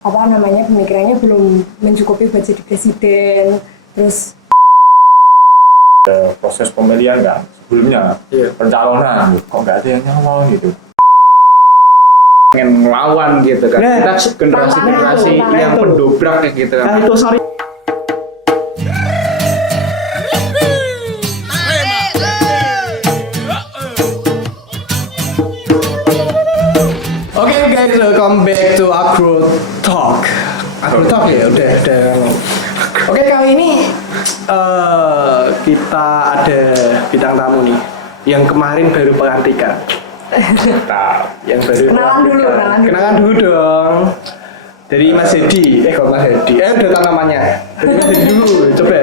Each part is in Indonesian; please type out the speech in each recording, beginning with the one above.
pemikirannya belum mencukupi buat jadi presiden. Terus proses pemilihan kan sebelumnya pencalonan kok nggak ada yang nyalon gitu, pengen ngelawan gitu kan. Kita generasi yang pendobrak kayak gitu kan. Nah itu sorry. Oke guys, welcome back to Agro Talk. Agro Talk ya udah. Oke, kali ini kita ada bintang tamu nih yang kemarin baru pelantikan. Yang baru kenalan dulu dong. Dari Mas Hedi. Kok Mas Hedi? Udah tahu namanya. Dari Mas Hedi dulu, coba.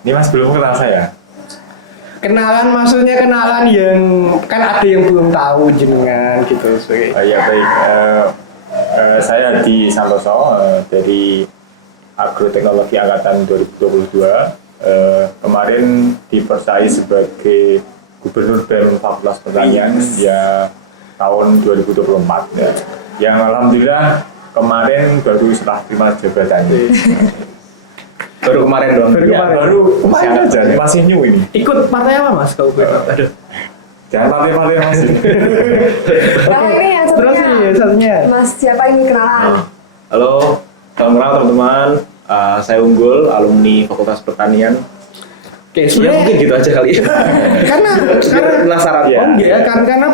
ini Mas belum kenal saya. Kenalan maksudnya kenalan yang kan ada yang belum tahu jenengan gitu. Ya baik, saya di Santoso dari Agroteknologi Angkatan 2022. Kemarin dipercaya sebagai Gubernur BEM Fakultas Pertanian ya tahun 2024 ya. Yang alhamdulillah kemarin baru setelah terima jabatan. Baru kemarin doang. Baru kemarin aja, masih new ini. Ikut partai apa Mas kalau boleh tahu? Aduh. Jangan partai-partai masih. Nah ini yang Terus satunya. Mas siapa ini kenalan? Halo, salam kenal teman-teman. Saya Unggul, alumni Fakultas Pertanian. Oke, Ya sebenarnya mungkin gitu aja kali ya. karena Penasaran ya. karena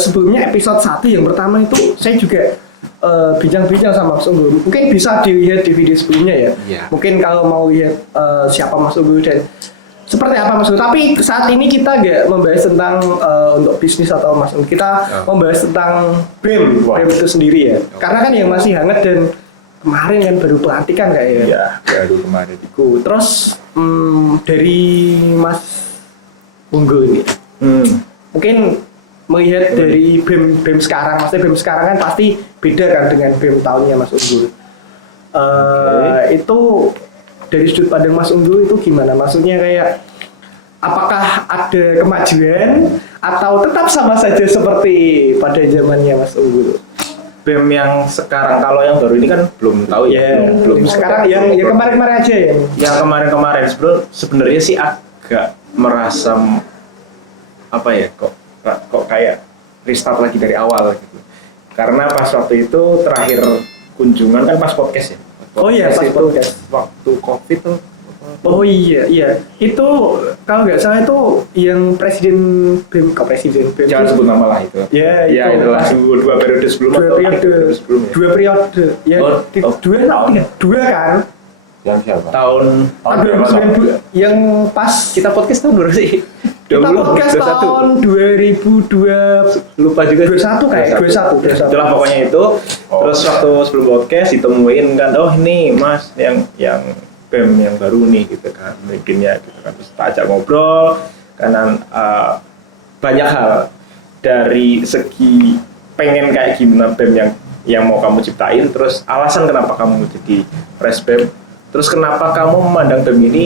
sebelumnya episode 1 yang pertama itu saya juga bincang-bincang sama Mas Unggul. Mungkin bisa dilihat di video sebelumnya ya. Iya. Mungkin kalau mau lihat siapa Mas Unggul dan seperti apa Mas Unggul. Tapi saat ini kita nggak membahas tentang untuk bisnis atau Mas Unggul. Kita membahas tentang BEM itu sendiri ya. Karena kan yang masih hangat dan kemarin kan baru pelantikan kayaknya. Ya, baru kemarin. Terus dari Mas Unggul ini, mungkin melihat dari BEM sekarang, maksudnya BEM sekarang kan pasti beda kan dengan BEM tahunnya Mas Unggul. Itu dari sudut pandang Mas Unggul itu gimana? Maksudnya kayak apakah ada kemajuan atau tetap sama saja seperti pada zamannya Mas Unggul? BEM yang sekarang, kalau yang baru ini kan belum tahu ya. Belum sekarang yang kemarin-kemarin aja ya. Yang kemarin-kemarin sebenarnya sih agak merasa apa ya, kok kayak restart lagi dari awal gitu. Karena pas waktu itu terakhir kunjungan kan pas podcast ya. Oh iya, pas podcast. Waktu Covid tuh. Oh iya. Itu kalau nggak salah itu yang presiden BEM, Jangan sebut nama lah itu. Ya, itulah dua periode sebelumnya. Dua periode. Ya, dua kan? Yang siapa? Tahun 2009 yang pas kita podcast tahun berapa sih? kita podcast tahun 2002 lupa juga 21 kayak 21. Itulah pokoknya itu. Terus waktu sebelum podcast ditemuin kan, oh ini Mas yang BEM yang baru nih gitu kan, bikinnya gitu kan. Terus tak ajak ngobrol karena banyak hal dari segi pengen kayak gimana BEM yang mau kamu ciptain, terus alasan kenapa kamu jadi pres BEM, terus kenapa kamu memandang BEM ini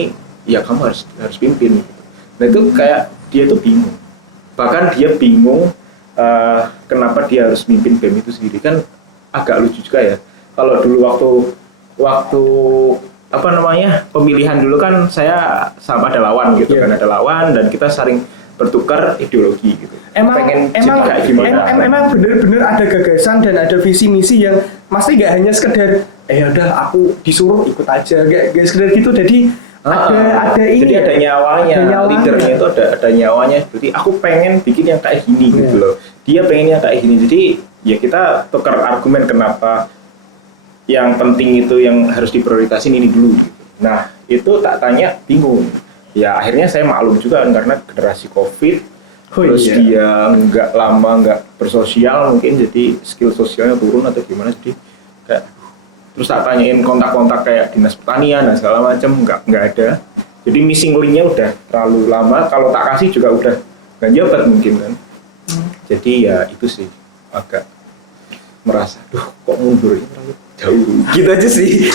ya kamu harus pimpin gitu. Nah itu kayak dia tuh bingung, bahkan dia bingung kenapa dia harus mimpin BEM itu sendiri. Kan agak lucu juga ya, kalau dulu waktu apa namanya pemilihan dulu kan saya sama ada lawan gitu kan, ada lawan dan kita sering bertukar ideologi gitu. Emang kayak gimana? Emang bener-bener ada gagasan dan ada visi misi yang masih nggak hanya sekedar udah aku disuruh ikut aja, nggak sekedar gitu. Jadi ada ini. Jadi ada nyawanya, leadernya itu ada nyawanya. Jadi aku pengen bikin yang kayak gini gitu loh. Dia pengen yang kayak gini. Jadi ya kita tukar argumen kenapa yang penting itu yang harus diprioritasin ini dulu gitu. Nah itu tak tanya bingung ya, akhirnya saya maklum juga karena generasi Covid. Terus dia nggak lama nggak bersosial, mungkin jadi skill sosialnya turun atau gimana, jadi kayak terus tak tanyain kontak-kontak kayak dinas pertanian dan segala macam nggak ada. Jadi missing link-nya udah terlalu lama, kalau tak kasih juga udah nggak jabat mungkin kan. Jadi ya itu sih agak merasa kok mundur ini terlalu jauh gitu aja sih.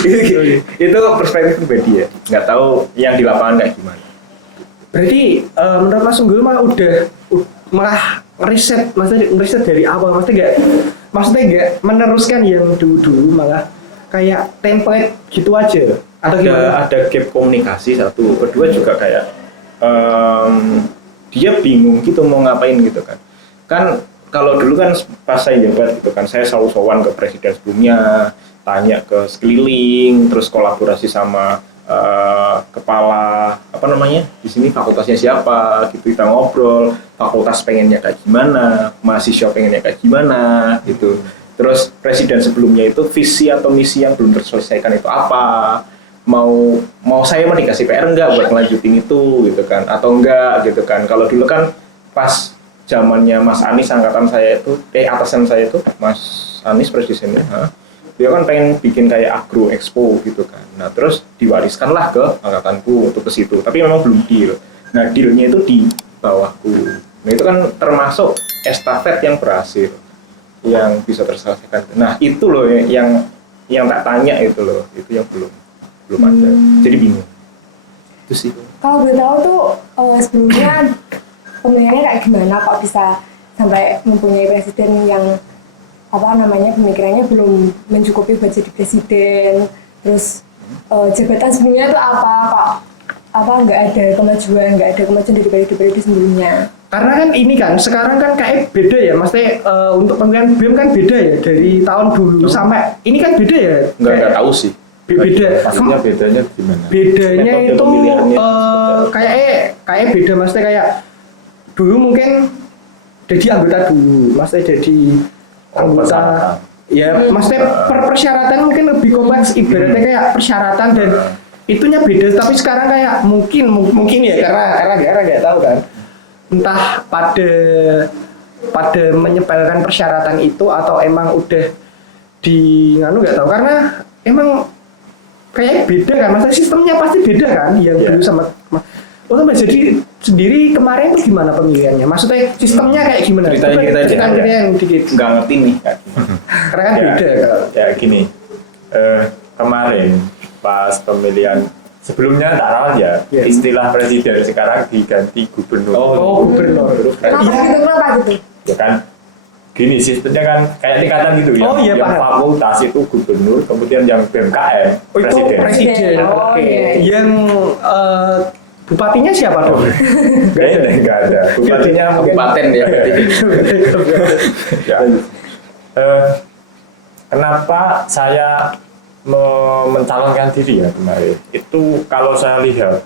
Itu perspektif pribadi ya, nggak tahu yang di lapangan kayak gimana. Berarti menurut Mas Unggul mah malah ngeriset dari awal, maksudnya nggak meneruskan yang dulu malah kayak template gitu aja atau gimana? Ada gap komunikasi satu, kedua juga kayak dia bingung gitu mau ngapain gitu kan kalau dulu kan pas saya jabat gitu kan saya selalu sowan ke presiden sebelumnya, tanya ke sekeliling, terus kolaborasi sama kepala apa namanya di sini fakultasnya siapa gitu, kita ngobrol fakultas pengennya kayak gimana, mahasiswa pengennya kayak gimana gitu. Terus presiden sebelumnya itu visi atau misi yang belum terselesaikan itu apa, mau saya mau dikasih PR enggak buat ngelanjutin itu gitu kan atau enggak gitu kan. Kalau dulu kan pas zamannya Mas Anies angkatan saya itu atasan saya itu Mas Anies presidennya, dia kan pengen bikin kayak agro expo gitu kan. Nah terus diwariskanlah ke angkatanku untuk ke situ, tapi memang belum deal. Nah dealnya itu di bawahku. Nah itu kan termasuk estafet yang berhasil, yang bisa terselesaikan. Nah itu loh yang tak tanya itu loh, itu yang belum ada. Jadi bingung. Itu sih. Kalau gue tahu tuh sebelumnya pemilihannya kayak gimana kok bisa sampai mempunyai presiden yang pemikirannya belum mencukupi buat jadi presiden. Terus jabatan sebelumnya itu nggak ada kemajuan dari periode sebelumnya. Karena kan ini kan sekarang kan kayak beda ya, maksudnya untuk pemilihan BEM kan beda ya dari tahun dulu sampai ini kan beda ya. Nggak tahu sih. Beda. Maksudnya bedanya gimana? Bedanya Metode itu pemilihannya kayak beda, maksudnya kayak dulu mungkin jadi anggota dulu, maksudnya jadi anggota. Ya, maksudnya persyaratan mungkin lebih kompleks, ibaratnya kayak persyaratan dan itunya beda. Tapi sekarang kayak mungkin ya karena nggak tahu kan. Entah pada menyepelekan persyaratan itu atau emang udah nggak tahu, karena emang kayak beda kan, maksudnya sistemnya pasti beda kan yang dulu sama Mbak jadi sendiri kemarin itu gimana pemilihannya, maksudnya sistemnya kayak gimana? Ceritain yang dikit nggak ngerti nih karena kan beda kan. Ya gini, kemarin pas pemilihan sebelumnya tak rawat ya, istilah presiden sekarang diganti gubernur. Gubernur. Kenapa gitu? Ya kan, gini sistemnya kan kayak tingkatan gitu ya. Yang fakultas itu gubernur, kemudian yang BMKM presiden. Oke. Yang bupatinya siapa dong? Kayaknya nggak ada. Bupatinya kabupaten ya. Kenapa saya mencalonkan diri ya kemarin? Itu kalau saya lihat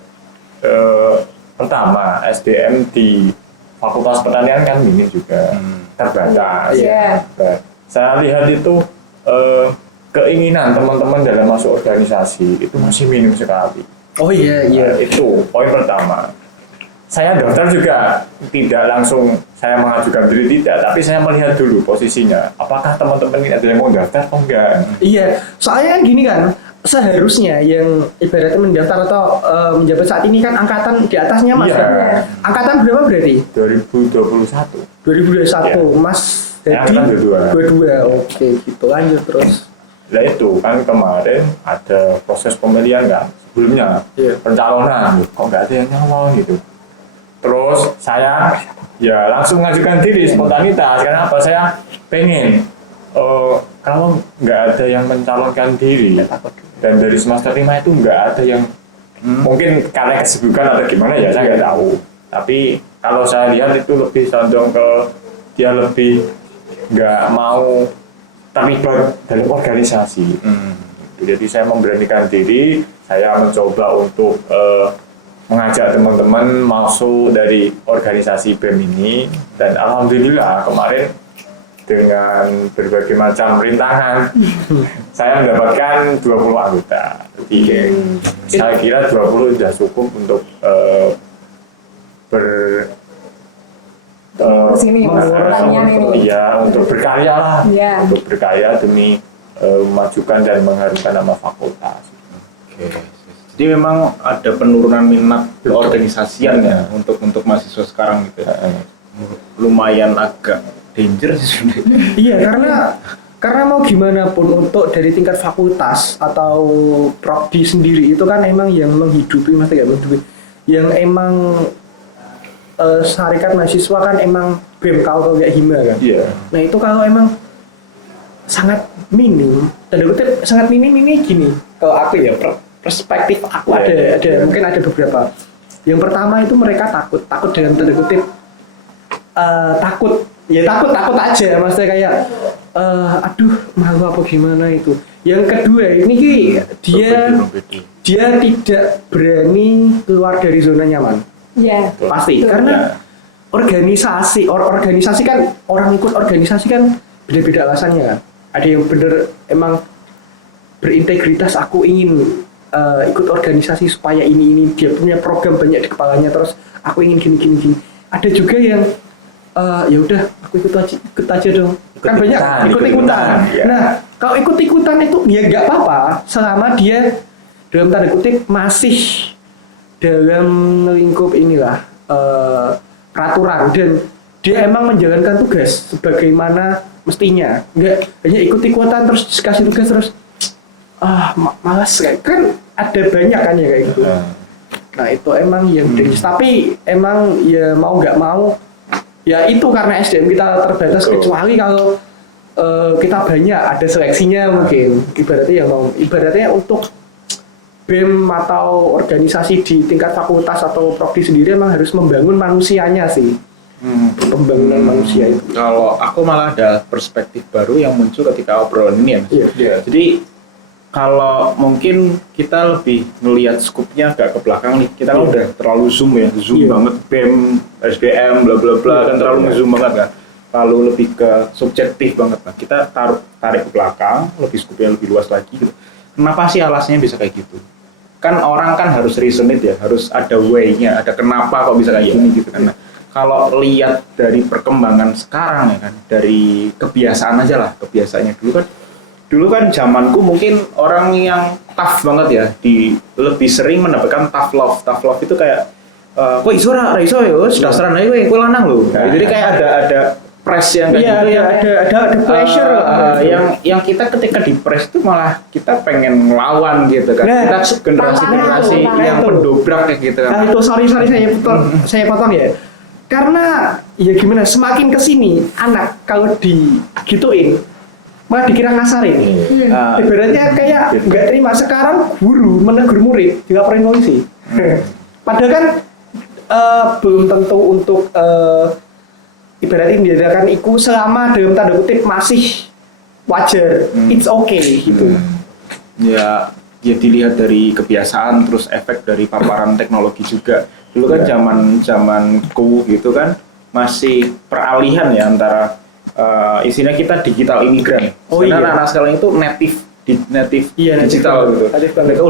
pertama SDM di Fakultas Pertanian kan minim juga, terbatas. Saya lihat itu keinginan teman-teman dalam masuk organisasi itu masih minim sekali. Oh iya. Itu poin pertama. Saya daftar juga tidak langsung saya mengajukan diri, tidak, tapi saya melihat dulu posisinya. Apakah teman-teman ini ada yang mau daftar atau enggak? Iya, soalnya kan gini kan, seharusnya yang ibaratnya mendaftar atau menjabat saat ini kan angkatan di atasnya Mas. Iya. Angkatan berapa berarti? 2021. 2021, ya. Mas. Jadi Angkatan 22. Oke, gitu lanjut terus. Nah itu kan kemarin ada proses pemilihan kan, sebelumnya pencalonan, kok nggak ada yang nyalon gitu. Terus saya ya langsung mengajukan diri spontanitas, karena apa, saya pengen kalau nggak ada yang mencalonkan diri dan dari semester 5 itu nggak ada yang mungkin karena kesibukan atau gimana ya saya nggak tahu, tapi kalau saya lihat itu lebih condong ke dia lebih nggak mau terlibat dalam organisasi. Jadi saya memberanikan diri, saya mencoba untuk mengajak teman-teman masuk dari organisasi BEM ini, dan alhamdulillah kemarin dengan berbagai macam rintangan saya mendapatkan 20 anggota. Jadi saya kira 20 sudah cukup untuk untuk berkarya lah, untuk berkarya demi memajukan dan mengharumkan nama fakultas. Jadi memang ada penurunan minat keorganisasian ya untuk mahasiswa sekarang gitu. Lumayan agak danger sih sebenarnya. Iya, karena mau gimana pun untuk dari tingkat fakultas atau prodi sendiri itu kan emang yang menghidupi, maksudnya yang emang syarikat mahasiswa kan emang BEM kalau nggak hima kan. Iya. Nah itu kalau emang sangat minim. Tanda kutip sangat minim ini gini. Kalau aku ya perspektif aku ada mungkin ada beberapa. Yang pertama itu mereka takut dalam tanda kutip takut aja, maksudnya kayak aduh malu apa gimana itu. Yang kedua ini dia tidak berani keluar dari zona nyaman. Iya. Pasti karena organisasi kan orang ikut organisasi kan beda-beda alasannya kan. Ada yang bener emang berintegritas, aku ingin ikut organisasi supaya ini dia punya program banyak di kepalanya, terus aku ingin gini. Ada juga yang ya udah aku ikut aja dong. Kan banyak ikut-ikutan. Ya. Nah, kalau ikut-ikutan itu ya nggak apa-apa selama dia dalam tanda kutip masih dalam lingkup inilah peraturan dan dia emang menjalankan tugas sebagaimana mestinya. Nggak hanya ikut-ikutan terus dikasih tugas terus malas kan ada banyak kan ya kayak gitu. Nah itu emang yang tapi emang ya mau nggak mau ya itu karena SDM kita terbatas. Kecuali kalau kita banyak ada seleksinya mungkin ibaratnya untuk BEM atau organisasi di tingkat fakultas atau prodi sendiri emang harus membangun manusianya sih. Pembangunan manusia itu. Kalau aku malah ada perspektif baru yang muncul ketika obrolan ini ya Mas. Iya. Jadi kalau mungkin kita lebih ngelihat skupnya agak ke belakang nih, kita kan udah terlalu zoom banget BEM, SBM, bla bla bla, kan terlalu ngezoom banget kan. Lalu lebih ke subjektif banget kan. Kita tarik ke belakang, lebih skupnya lebih luas lagi gitu. Kenapa sih alasannya bisa kayak gitu? Kan orang kan harus resonate ya, harus ada way-nya, ada kenapa kok bisa kayak gini gitu kan. Nah, kalau lihat dari perkembangan sekarang ya kan, dari kebiasaan aja lah, kebiasaannya dulu kan zamanku mungkin orang yang tough banget ya, lebih sering mendapatkan tough love itu kayak kok iso ya, dasaran aja kowe lanang lho. Nah, jadi kayak ada press yang kayak gitu. Ada pressure yang kita ketika di press itu malah kita pengen melawan gitu kan. Kita generasi yang pendobrak kayak gitu kan. Nah itu sorry saya potong ya. Karena ya gimana, semakin kesini anak kalau digituin malah dikira ngasarin. Ibaratnya kayak nggak terima. Sekarang guru menegur murid dilaporin polisi. Padahal kan belum tentu untuk ibaratnya diadakan ikut selama dalam tanda kutip masih wajar. It's okay gitu. Ya dilihat dari kebiasaan, terus efek dari paparan teknologi juga. Dulu kan zamanku gitu kan masih peralihan ya antara isinya kita digital imigran. Karena anak sekarang itu native digital gitu. Mereka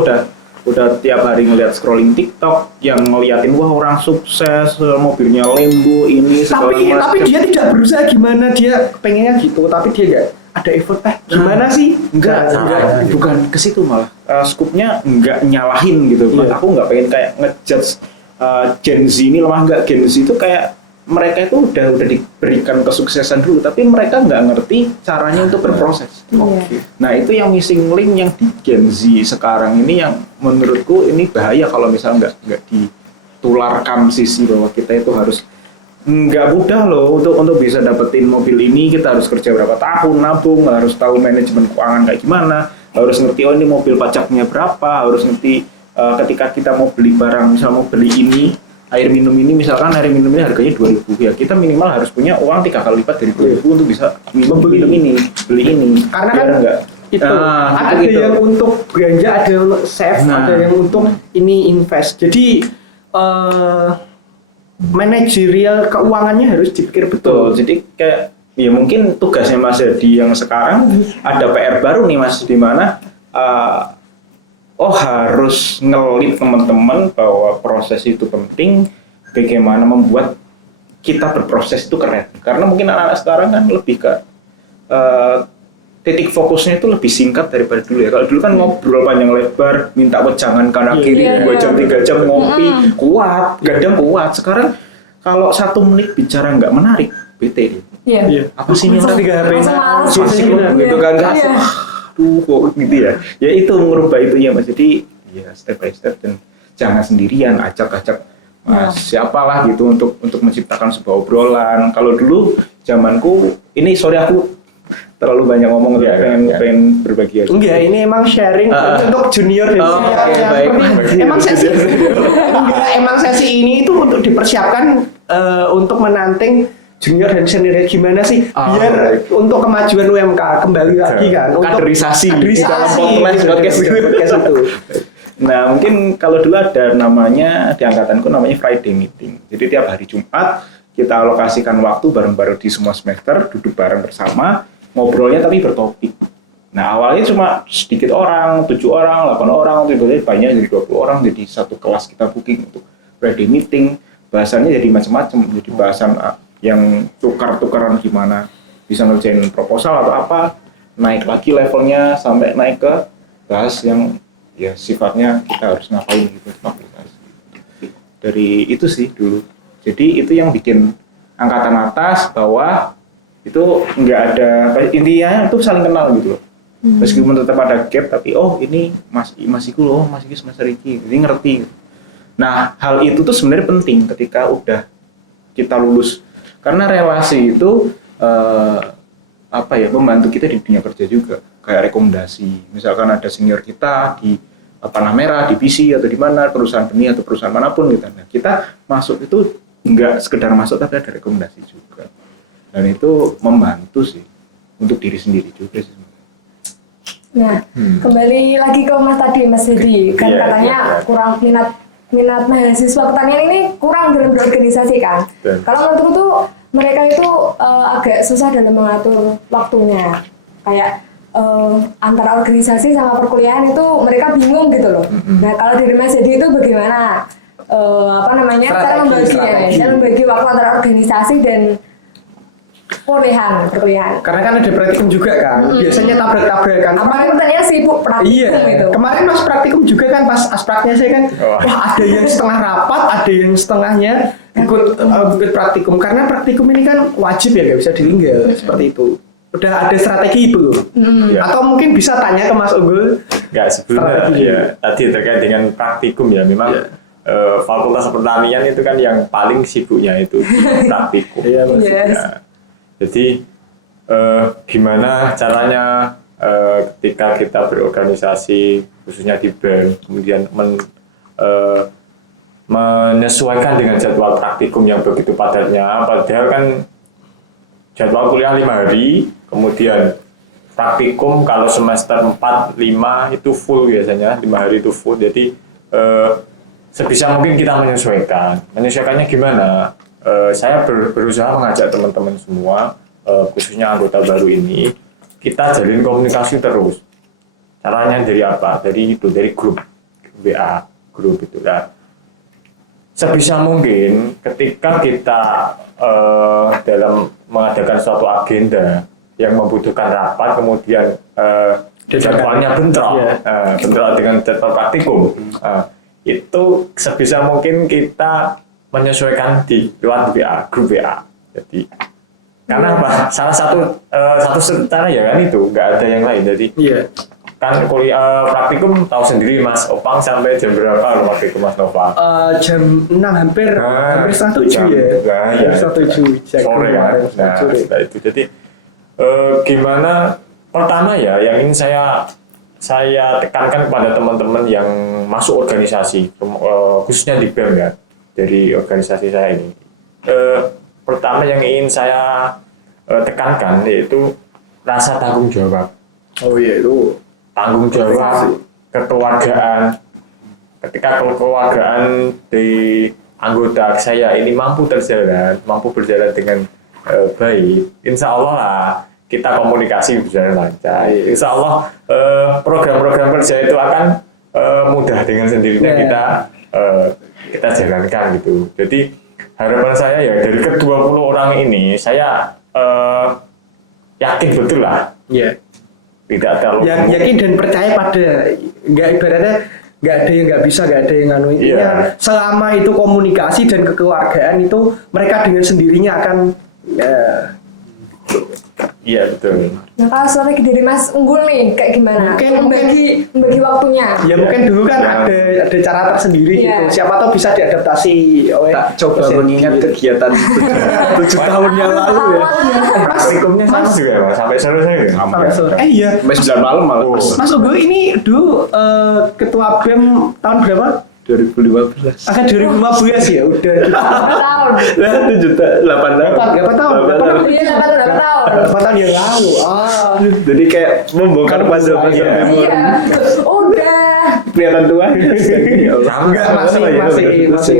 udah tiap hari ngelihat scrolling TikTok yang ngeliatin wah orang sukses, mobilnya Lambo ini segala macam. Tapi dia tidak berusaha gimana dia pengennya gitu, tapi dia enggak ada effort gimana sih? Enggak, bukan ke situ malah. Skupnya enggak nyalahin gitu. Aku enggak pengen kayak ngejudge Gen Z ini lemah enggak. Gen Z itu kayak mereka itu udah diberikan kesuksesan dulu, tapi mereka nggak ngerti caranya untuk berproses. Nah itu yang missing link yang di Gen Z sekarang ini yang menurutku ini bahaya kalau misalnya nggak ditularkan sisi bahwa kita itu harus nggak mudah loh untuk bisa dapetin mobil ini, kita harus kerja berapa tahun nabung, harus tahu manajemen keuangan kayak gimana, harus ngerti ini mobil pajaknya berapa, harus ngerti ketika kita mau beli barang, misalnya mau beli ini air minum ini harganya 2.000 ya, kita minimal harus punya uang 3 kali lipat dari 2.000 untuk bisa beli ini. Karena kan ada yang untuk belanja, ada yang untuk save, ada yang untuk ini invest. Jadi manajerial keuangannya harus dipikir betul. Jadi kayak ya mungkin tugasnya Mas Hadi yang sekarang ada PR baru nih Mas, di mana harus ngelit teman-teman bahwa proses itu penting, bagaimana membuat kita berproses itu keren. Karena mungkin anak-anak sekarang kan lebih ke titik fokusnya itu lebih singkat daripada dulu ya. Kalau dulu kan ngobrol panjang lebar, minta wejangan kanan kiri 2 jam 3 jam ngopi, kuat, kadang kuat. Sekarang kalau 1 menit bicara nggak menarik, bete. Apa sih ini orang 3 hari gitu kan? Kok gitu ya. Ya itu merubah itunya Mas. Jadi ya step by step dan jangan sendirian, ajak Mas siapalah gitu untuk menciptakan sebuah obrolan. Kalau dulu zamanku ini sorry aku terlalu banyak ngomong, Iya, pengen berbagi aja. Enggak, ini emang sharing untuk junior dan Oh, senior oke, yang baik. seperti emang sesi enggak, emang sesi ini itu untuk dipersiapkan untuk menanting junior dan senior gimana sih biar baik. untuk kemajuan UMK kembali lagi kan untuk Kaderisasi di dalam podcast itu. Nah, mungkin kalau dulu ada namanya di angkatanku namanya Friday meeting. Jadi tiap hari Jumat kita alokasikan waktu bareng-bareng di semua semester, duduk bareng bersama, ngobrolnya tapi bertopik. Nah, awalnya cuma sedikit orang, 7 orang, 8 orang, tiba-tiba banyak jadi 20 orang, jadi satu kelas kita booking untuk Friday meeting. Bahasannya jadi macam-macam, jadi bahasan yang tukar-tukaran gimana bisa ngerjain proposal atau apa, naik lagi levelnya sampai naik ke bahas yang ya sifatnya kita harus ngapain gitu, aplikasi. Dari itu sih dulu. Jadi itu yang bikin angkatan atas, bawah itu nggak ada, intinya itu saling kenal gitu loh. Meskipun tetap ada gap, tapi oh ini mas Iku loh, mas Iki semester iki, jadi ngerti. Nah, hal itu tuh sebenarnya penting ketika udah kita lulus, karena relasi itu membantu kita di dunia kerja juga, kayak rekomendasi. Misalkan ada senior kita di panah merah, di PC atau di mana perusahaan benih atau perusahaan manapun gitu. Nah, kita masuk itu nggak sekedar masuk tapi ada rekomendasi juga, dan itu membantu sih untuk diri sendiri juga sih. Nah, kembali lagi ke Mas tadi, Mas Hedi, kan Iya, katanya iya. kurang minat mahasiswa pertanian ini kurang dalam berorganisasi kan. Dan- Kalau menurut tuh mereka itu agak susah dalam mengatur waktunya. Kayak antara organisasi sama perkuliahan itu mereka bingung gitu loh. Nah, kalau dari Mas Hedi itu bagaimana cara membagi waktu antara organisasi dan perkuliahan. Karena kan ada praktikum juga kan. Biasanya tabrak-tabrakan. Apalagi pertanyaan sibuk praktikum Iya, itu. kemarin pas praktikum juga kan pas aspraknya saya kan, wah ada yang setengah rapat, ada yang setengahnya ikut praktikum. Karena praktikum ini kan wajib ya, nggak bisa ditinggal seperti itu. Udah ada strategi belum? Iya. Atau mungkin bisa tanya ke Mas Unggul. Nggak, sebelumnya Strategi. ya tadi terkait dengan praktikum ya, memang Fakultas Pertanian itu kan yang paling sibuknya itu di praktikum. Iya, Mas. Yes. Ya. Jadi gimana caranya ketika kita berorganisasi khususnya di BEM, kemudian menyesuaikan dengan jadwal praktikum yang begitu padatnya, padahal kan jadwal kuliah 5 hari, kemudian praktikum kalau semester 4, 5 itu full biasanya, 5 hari itu full. Jadi sebisa mungkin kita menyesuaikannya gimana? Saya berusaha mengajak teman-teman semua, khususnya anggota baru ini, kita jalin komunikasi terus. Caranya dari apa? Dari grup WA, grup itu. Nah, sebisa mungkin ketika kita dalam mengadakan suatu agenda yang membutuhkan rapat, kemudian jadwalnya bentrok, bentrok dengan jadwal praktikum, itu sebisa mungkin kita menyesuaikan di lewat WA, grup WA. Jadi karena apa? Salah satu cara ya kan itu, nggak ada yang lain. Jadi kan kuliah praktikum tahu sendiri Mas Opang sampai jam berapa praktikum Mas Nova? Jam 6 hampir setengah 7 ya. Nah, Setengah 7 sore kan. Nah, setelah itu jadi gimana? Pertama ya, yang ingin saya tekankan kepada teman-teman yang masuk organisasi, khususnya di BEM ya, dari organisasi saya ini. Pertama yang ingin saya tekankan yaitu rasa tanggung jawab. Oh iya, itu Tanggung jawab, kekeluargaan. Ketika kekeluargaan di anggota saya ini mampu berjalan dengan baik, insya Allah lah kita komunikasi berjalan lancar. Insya Allah program-program kerja itu akan mudah dengan sendirinya kita jalankan gitu. Jadi harapan saya ya dari ke-20 orang ini saya yakin betul lah. Tidak terlalu yakin dan percaya pada, nggak ibaratnya nggak ada yang nggak bisa, nggak ada yang nganu. Selama itu komunikasi dan kekeluargaan itu mereka dengan sendirinya akan Iya betul. Nah kalau strategi dari Mas Unggul nih kayak gimana? Mungkin- membagi waktunya. Ya mungkin dulu kan ada cara tersendiri Iya. gitu. Siapa tahu bisa diadaptasi oleh Tak coba dosen. mengingat kegiatan 7 tahun yang lalu ya. Praktikumnya sama juga ya, Mas? Sampai sore saya nggak? Sampai sore. Iya. Sampai 9 malam malah. Oh. Mas Ugo ini dulu ketua BEM tahun berapa? 2015. Akan 2015 ya, udah. Berapa tahun? Lah 7 8 Berapa tahun? Iya 8 tahun. Berapa tahun yang lalu? Jadi kayak membongkar puzzle-puzzle Iya. memori. Iya. Udah. Kelihatan tua. Ya Allah. Enggak, masih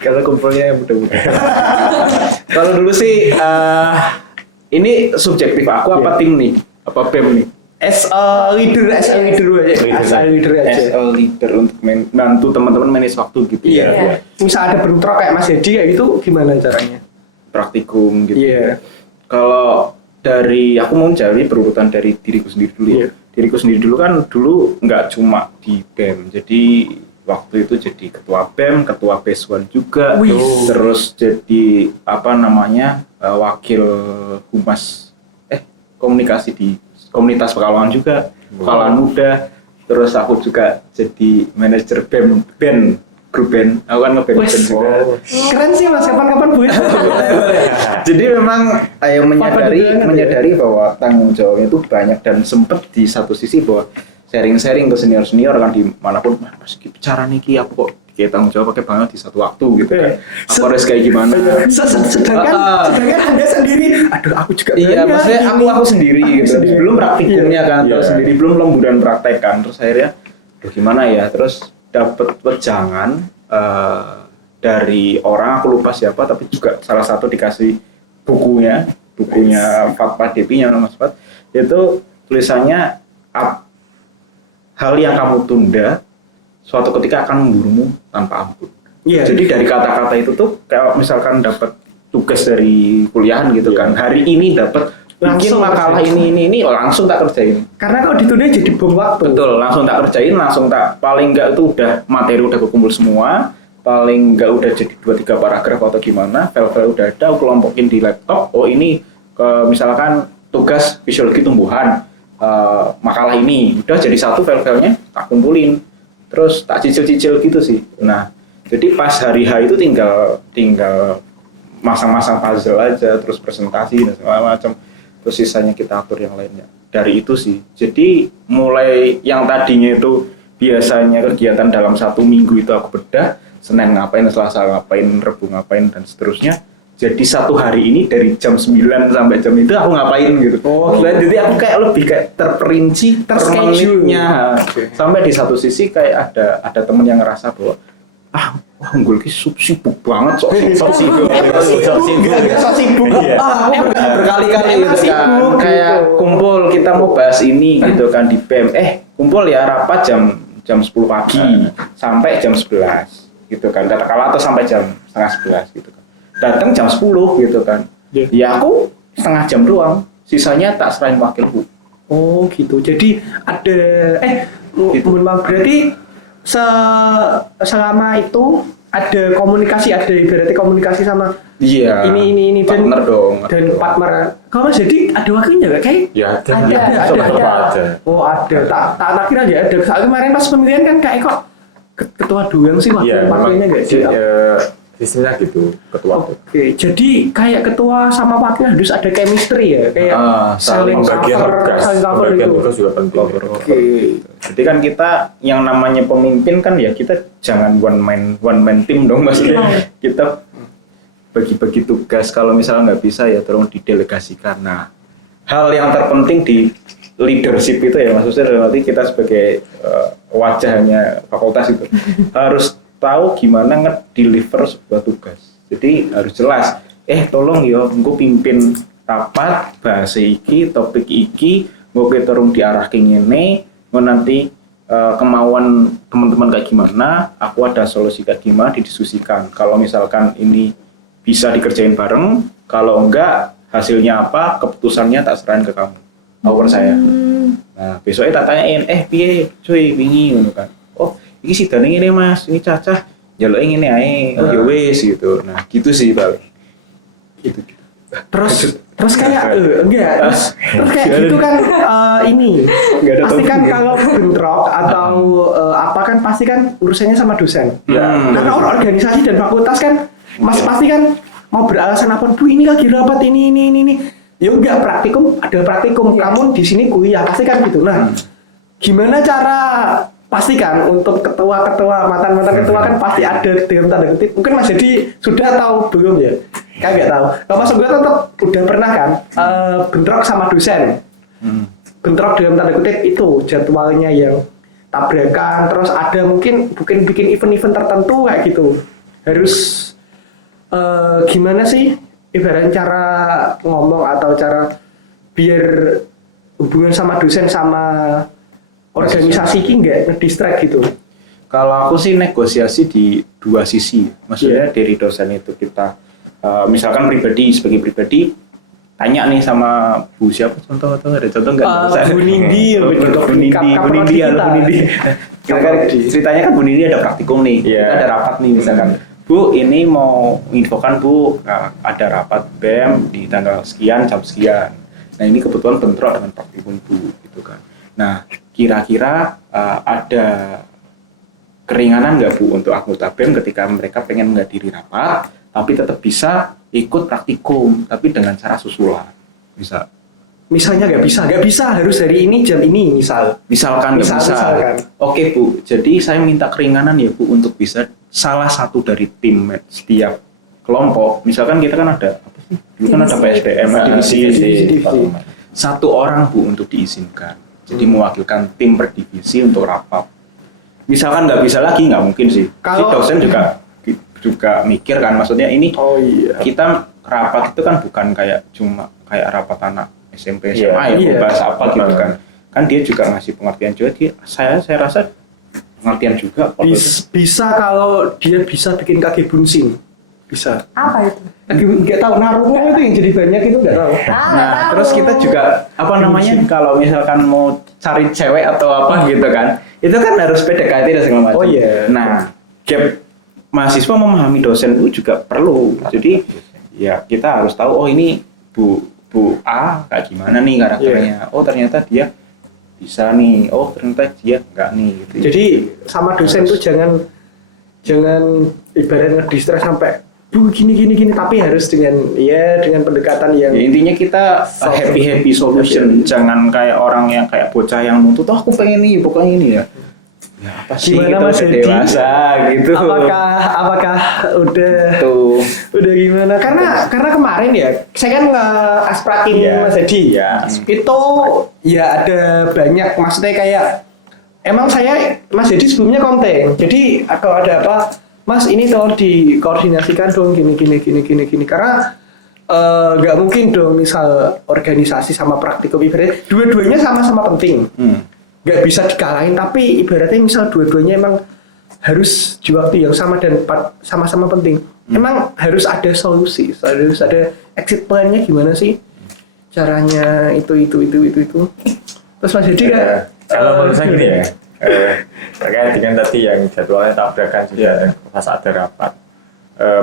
Kalau kumpulnya yang muda-muda. Kalau dulu sih ini subjektif aku apa tim nih? Apa BEM nih? as a leader aja. As a leader As aja. a leader untuk bantu teman-teman manage waktu gitu Iya. ya. Misal ada bentrok kayak Mas Hedi kayak gitu gimana caranya? Praktikum gitu. Iya. Kalau dari aku mau cari berurutan dari diriku sendiri dulu ya. Iya. Diriku sendiri dulu kan dulu nggak cuma di BEM. Jadi waktu itu jadi ketua BEM, ketua PESWAN juga. Wih. Terus jadi wakil humas komunikasi di komunitas Pekalongan juga, Pekalongan Muda. Terus aku juga jadi manajer BEM, grup band. Aku kan nge-band Wes. juga. Keren sih Mas, kapan-kapan boleh. Jadi memang menyadari bahwa tanggung jawabnya itu banyak dan sempet di satu sisi bahwa sharing-sharing ke senior-senior kan dimanapun, Mas Ki bicara nih Ki, aku kok kayak tanggung jawab pakai banget di satu waktu gitu kan. Aku harus kayak gimana? Sedangkan Anda sendiri, aduh aku juga Iya, banyak maksudnya gini. aku sendiri gitu. sendiri. Belum praktikumnya kan, Iya. terus sendiri belum lemburan praktek kan. Terus akhirnya, aduh gimana ya? Terus dapat wejangan dari orang aku lupa siapa, tapi juga salah satu dikasih bukunya Pak Depi-nya Mas Pat. Itu tulisannya hal yang kamu tunda suatu ketika akan memburumu tanpa ampun. Iya. Jadi dari kata-kata itu tuh kayak misalkan dapat tugas dari kuliahan gitu kan. Hari ini dapat bikin Langsung makalah kerjain. ini langsung tak kerjain. Karena kalau ditunda jadi bom waktu. Betul, langsung tak kerjain, langsung tak paling enggak itu udah materi udah kekumpul semua. Paling enggak udah jadi 2-3 paragraf atau gimana, file-file udah ada, aku kelompokin di laptop. Oh ini misalkan tugas fisiologi tumbuhan, makalah ini udah jadi satu file-filenya tak kumpulin. Terus tak cicil-cicil gitu sih. Nah, jadi pas hari H itu tinggal masang-masang puzzle aja, terus presentasi dan segala macam. Terus sisanya kita atur yang lainnya. Dari itu sih. Jadi mulai yang tadinya itu biasanya kegiatan dalam 1 minggu itu aku bedah, Senin ngapain, Selasa ngapain, Rebu ngapain dan seterusnya. Jadi 1 hari ini dari jam 9 sampai jam itu aku ngapain gitu. Jadi aku kayak lebih kayak terperinci, termenitnya. Sampai di satu sisi kayak ada temen yang ngerasa bahwa wah Unggul ki sibuk banget sok sibuk. Iya. Berkali-kali Emang gitu kan. sibuk, Kayak gitu. kumpul kita mau bahas ini gitu kan di BEM. Kumpul ya rapat jam 10 pagi sampai jam 11 gitu kan. Katakanlah atau sampai jam setengah 11 gitu kan. Datang jam 10 gitu kan. Ya aku setengah jam doang. Sisanya tak serahin wakilku. Oh gitu. Jadi ada mohon maaf, berarti selama itu ada komunikasi, ada ibaratnya komunikasi sama Iya. ini partner dong. dan partner. Kalau Mas jadi ada wakilnya nggak kayak? Ya ada. Ada. Coba ada. Oh ada. Tak kira aja ada. Soalnya kemarin pas pemilihan kan kayak kok ketua doang sih Iya, memang wakilnya nggak ada. sistemnya gitu, ketua. Oke, jadi kayak ketua sama wakil harus ada chemistry ya, kayak saling Pembagian cover, tugas, saling cover pembagian gitu. tugas juga penting. Oke. Jadi kan kita yang namanya pemimpin kan ya kita jangan one man team dong maksudnya. Kita bagi-bagi tugas, kalau misalnya nggak bisa ya tolong didelegasikan. Nah, hal yang terpenting di leadership itu ya maksudnya dalam arti kita sebagai wajahnya fakultas itu harus tahu gimana nge-deliver sebuah tugas. Jadi harus jelas, tolong yo engko pimpin rapat bahasa iki, topik iki, engko kita turun diarahke ngene, engko nanti kemauan teman-teman kayak gimana, aku ada solusi kayak gimana didiskusikan. Kalau misalkan ini bisa dikerjain bareng, kalau enggak hasilnya apa, keputusannya tak serahin ke kamu. Over saya. Nah, besoknya tak tanyain, piye cuy wingi ngono kan. Oh, iki sidane ngene Mas, ini cacah njaluk ngene ae. Oh ya wis gitu. Nah, gitu sih paling. Gitu. Terus Terus kayak enggak, terus kayak gitu kan ini Nggak ada pasti kan topik. kalau bentrok atau apa kan pasti kan urusannya sama dosen. Karena orang organisasi dan fakultas kan mas pasti kan mau beralasan apa, Bu ini lagi rapat ini. Ya enggak, praktikum ada praktikum, kamu di sini kuliah pasti kan gitu. Nah, gimana cara pastikan untuk ketua-ketua mantan ketua kan pasti ada dalam tanda kutip. Mungkin Mas Jadi sudah tahu belum ya? Kagak tahu. Kalau Mas gue tetap udah pernah kan bentrok sama dosen. Bentrok dalam tanda kutip itu jadwalnya yang tabrakan, terus ada mungkin bikin event-event tertentu kayak gitu. Harus gimana sih ibarat cara ngomong atau cara biar hubungan sama dosen sama organisasi ini nggak ngedistract gitu. Kalau aku sih negosiasi di dua sisi. Maksudnya dari dosen itu kita misalkan sebagai pribadi tanya nih sama Bu siapa contoh atau ada contoh nggak? Bu Nindi, Bu Nindi. Kita kan ceritanya kan Bu Nindi ada praktikum nih, kita ada rapat nih misalkan. Bu ini mau infokan Bu ada rapat BEM di tanggal sekian jam sekian. Nah ini kebetulan bentrok dengan praktikum Bu gitu kan. Nah kira-kira ada keringanan nggak Bu untuk anggota BEM ketika mereka pengen menghadiri rapat tapi tetap bisa ikut praktikum tapi dengan cara susulan bisa. Misalnya nggak bisa harus hari ini jam ini misalkan nggak bisa. Misalkan. Oke Bu, jadi saya minta keringanan ya Bu untuk bisa salah satu dari tim setiap kelompok. Misalkan kita kan ada apa sih? Dulu kan ada PSDM, divisi. Satu orang Bu untuk diizinkan. Jadi mewakilkan tim per divisi untuk rapat. Misalkan nggak bisa lagi nggak mungkin sih. Kalau dosen juga mikir kan, maksudnya ini kita rapat itu kan bukan cuma kayak rapat anak SMP SMA bahas apa gitu kan dia juga ngasih pengertian juga. Saya rasa pengertian juga bisa kalau dia bisa bikin kaki bunsin bisa. Apa itu? Nggak tahu Naruto itu yang jadi banyak itu nggak tahu. Nah terus kita juga kalau misalkan mau cari cewek atau apa gitu kan, itu kan harus PDKT dan segala macam. Nah gap mahasiswa memahami dosen itu juga perlu. Jadi ya kita harus tahu ini Bu A kayak gimana nih karakternya. Oh ternyata dia bisa nih. Oh ternyata dia enggak nih. Gitu. Jadi sama dosen tuh jangan ibaratnya distress sampai Bu gini tapi harus dengan pendekatan yang intinya kita happy solution. Jangan kayak orang yang kayak bocah yang nuntut aku pengen nih pokoknya ini ya. Ya apa sih gimana Mas Edi? Dewasa gitu. Apakah udah gimana? Karena kemarin ya saya kan nge-asprakin Mas Edi. Itu ya ada banyak maksudnya kayak emang saya Mas Edi sebelumnya konten. Jadi kalau ada apa Mas ini tolong dikoordinasikan dong gini karena nggak mungkin dong misal organisasi sama praktikum ibaratnya dua-duanya sama-sama penting. Nggak bisa dikalahin, tapi ibaratnya misal dua-duanya emang harus di waktu yang sama dan sama-sama penting. Emang harus ada solusi, harus ada exit plan-nya gimana sih caranya itu. Terus Mas Jadi kalau menurut saya gini ya, terkait dengan tadi yang jadwalnya tabrakan juga pas ada rapat.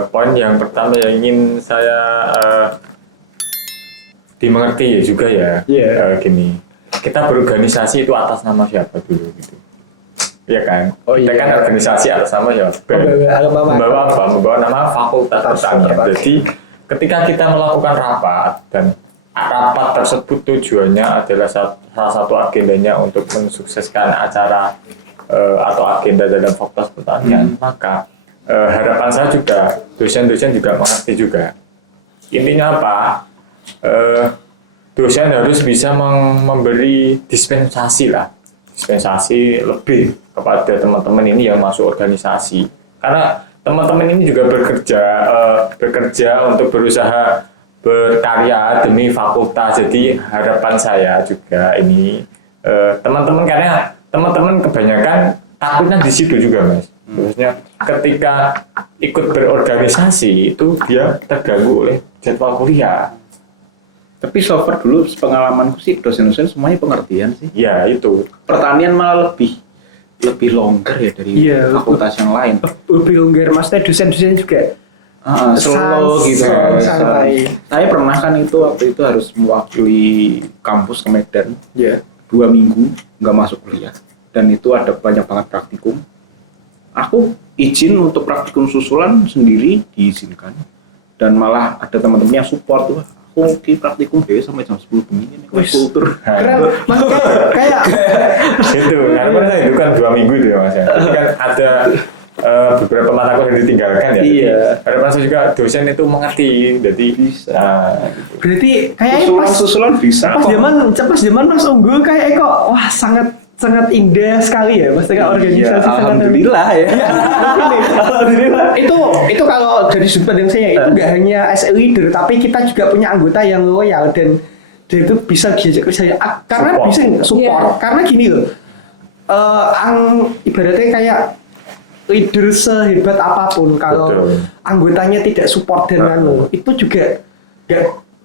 Poin yang pertama yang ingin saya dimengerti juga gini. Kita berorganisasi itu atas nama siapa dulu gitu. Iya kan? Kita kan organisasi atas nama siapa? Membawa nama Fakultas Pertanian. Jadi ketika kita melakukan rapat dan rapat tersebut tujuannya adalah salah satu agendanya untuk mensukseskan acara atau agenda dalam Fakultas Pertanian, maka harapan saya juga dosen-dosen juga mengerti juga. Intinya apa? Dosen harus bisa memberi dispensasi lebih kepada teman-teman ini yang masuk organisasi, karena teman-teman ini juga bekerja untuk berusaha berkarya demi fakultas. Jadi harapan saya juga ini teman-teman, karena teman-teman kebanyakan takutnya di situ juga Mas. Maksudnya ketika ikut berorganisasi itu dia terganggu oleh jadwal kuliah. Tapi so far dulu pengalamanku sih dosen-dosen semuanya pengertian sih. Ya itu. Pertanian malah lebih longgar ya dari fakultas yang lain. Lebih longgar, maksudnya dosen-dosen juga Solo gitu. Santai. Saya pernah kan itu waktu itu harus mewakili kampus ke Medan. Ya. 2 minggu nggak masuk kuliah. Dan itu ada banyak banget praktikum. Aku izin untuk praktikum susulan sendiri diizinkan. Dan malah ada teman-teman yang support tuh. Aku praktikum sampai jam 10 begini nih kultur. Keren. Mas kayak Itu karena saya itu kan 2 minggu itu ya Mas ya. Jadi kan ada beberapa mata kuliah yang ditinggalkan ya. Iya. Ada masa juga dosen itu mengerti, jadi bisa. Gitu. berarti kayak Susulan bisa. pas zaman Mas Unggul kayak kok wah sangat indah sekali ya Mas dengan organisasi sangat Alhamdulillah ya. Alhamdulillah. Itu kalau dari sudut pandang saya itu nggak hanya as a leader tapi kita juga punya anggota yang loyal dan dia itu bisa diajak kerja karena Support. bisa support. Yeah. Karena gini loh. Ibaratnya kayak leader sehebat apapun kalau Betul. anggotanya tidak support dan itu juga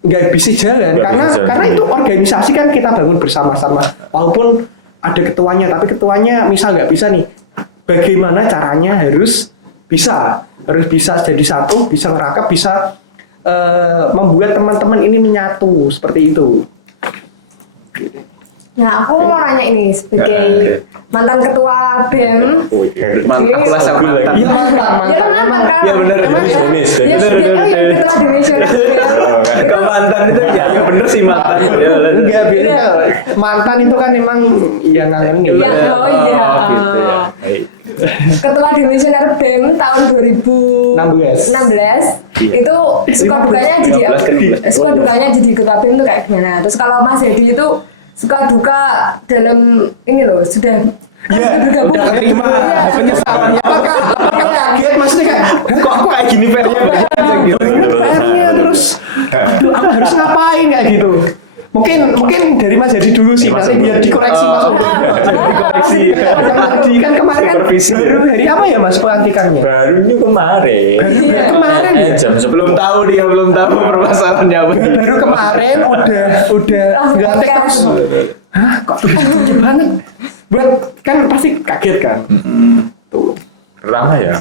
nggak bisa jalan karena itu organisasi kan kita bangun bersama-sama walaupun ada ketuanya tapi ketuanya misal nggak bisa nih bagaimana caranya harus bisa jadi satu bisa ngerakap bisa membuat teman-teman ini menyatu seperti itu. Nah, aku mau nanya ini sebagai mantan ketua BEM. Mantap lah sama mantan. Iya mantan. Ya kan mantan kan? Iya, benar. Emang ya? Demis. Ya, ketua divisioner. Ke mantan itu ya bener sih mantan. Ya, Enggak biasanya mantan itu kan emang ya ngangenin. Iya, oh iya. Gitu ya. Baik. Ketua divisioner BEM tahun 2016 itu suka dukanya jadi 15. suka dukanya jadi ketua BEM itu kayak gimana? Terus kalau Mas Hedi itu suka duka dalam ini loh sudah bergabung. Udah terima penyesalannya. Apakah kaget maksudnya kayak kok aku kayak gini fairnya terus aduh aku harus ngapain kayak gitu. Mungkin dari Mas Hedi dulu sih nanti biar dikoreksi Mas Unggul. Dikoreksi. Tadi kan kemarin baru hari apa ya Mas pelantikannya? Baru ini kemarin. Kemarin ya. Jam Belum tahu dia belum tahu permasalahannya apa. Baru kemarin udah ngelantik terus. Hah, kok tunjuk banget? Buat kan pasti kaget kan. Tuh. Pertama ya,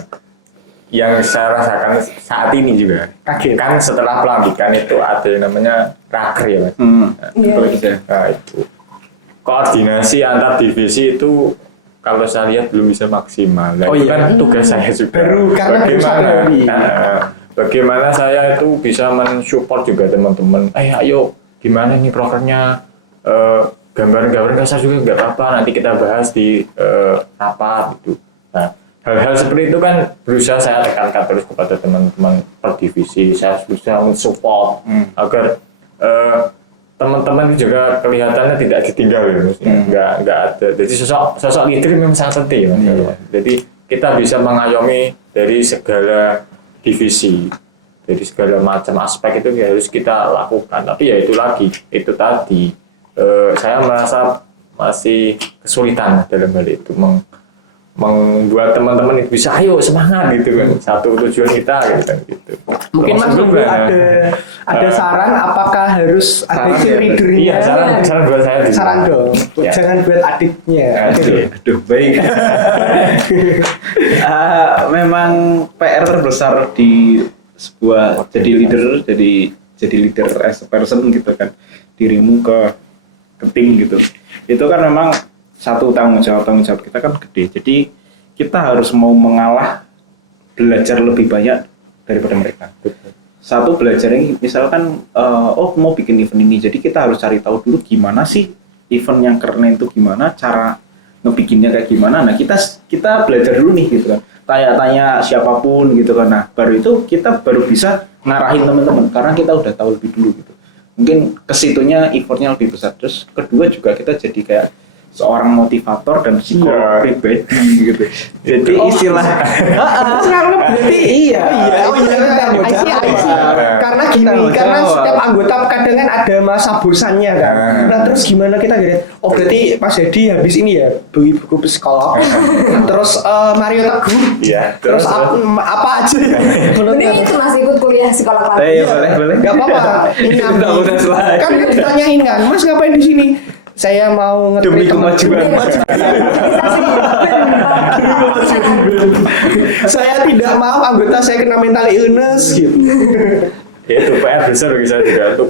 yang saya rasakan saat ini juga Kaget. kan setelah pelantikan itu ada yang namanya raker ya Mas. Iya. Nah itu koordinasi antar divisi itu kalau saya lihat belum bisa maksimal. Nah, Oh itu iya. kan tugas saya juga. Baru karena baru satu hari. Bagaimana saya itu bisa mensupport juga teman-teman. Ayo gimana nih prokernya, gambaran-gambaran kasar juga nggak apa-apa. Nanti kita bahas di rapat gitu. Nah, hal-hal seperti itu kan berusaha saya tekankan terus kepada teman-teman per divisi. Saya berusaha mensupport agar teman-teman itu juga kelihatannya tidak ditinggal ya, maksudnya nggak ada. Jadi sosok leader memang sangat penting Mas. Jadi kita bisa mengayomi dari segala divisi, dari segala macam aspek itu ya harus kita lakukan. Tapi ya itu tadi saya merasa masih kesulitan dalam hal itu membuat teman-teman itu bisa ayo semangat gitu kan, satu tujuan kita gitu. Mungkin Mas Unggul ada saran apakah harus ada leadernya? Iya, saran buat saya. Saran dong, Ya. jangan buat adiknya. Aduh, baik. Memang PR terbesar di sebuah jadi leader as a person gitu kan, dirimu ke tim gitu. Itu kan memang satu tanggung jawab kita kan gede. Jadi kita harus mau mengalah, belajar lebih banyak daripada mereka. Satu belajar ini misalkan mau bikin event ini, jadi kita harus cari tahu dulu gimana sih event yang keren itu, gimana cara ngebikinnya kayak gimana. Nah kita belajar dulu nih gitu kan, tanya siapapun gitu kan. Nah baru itu kita baru bisa ngarahin teman-teman karena kita udah tahu lebih dulu gitu. Mungkin kesitunya effortnya lebih besar. Terus kedua juga kita jadi kayak seorang motivator dan psikolog pribadi gitu. Jadi istilah Berarti iya. Karena gini, karena setiap anggota kadang kan ada masa bosannya kan. Nah terus gimana kita gitu? Oh berarti Mas Hedi habis ini ya beli buku psikolog. Terus Mario Teguh. Iya. Terus apa aja? Mending itu masih ikut kuliah psikolog lagi. Iya boleh. Gak apa-apa. Ini Udah. kan ditanyain kan, Mas ngapain di sini? Saya mau Demi kemajuan. Saya tidak mau anggota saya kena mental illness gitu. Itu PR besar bagi saya juga untuk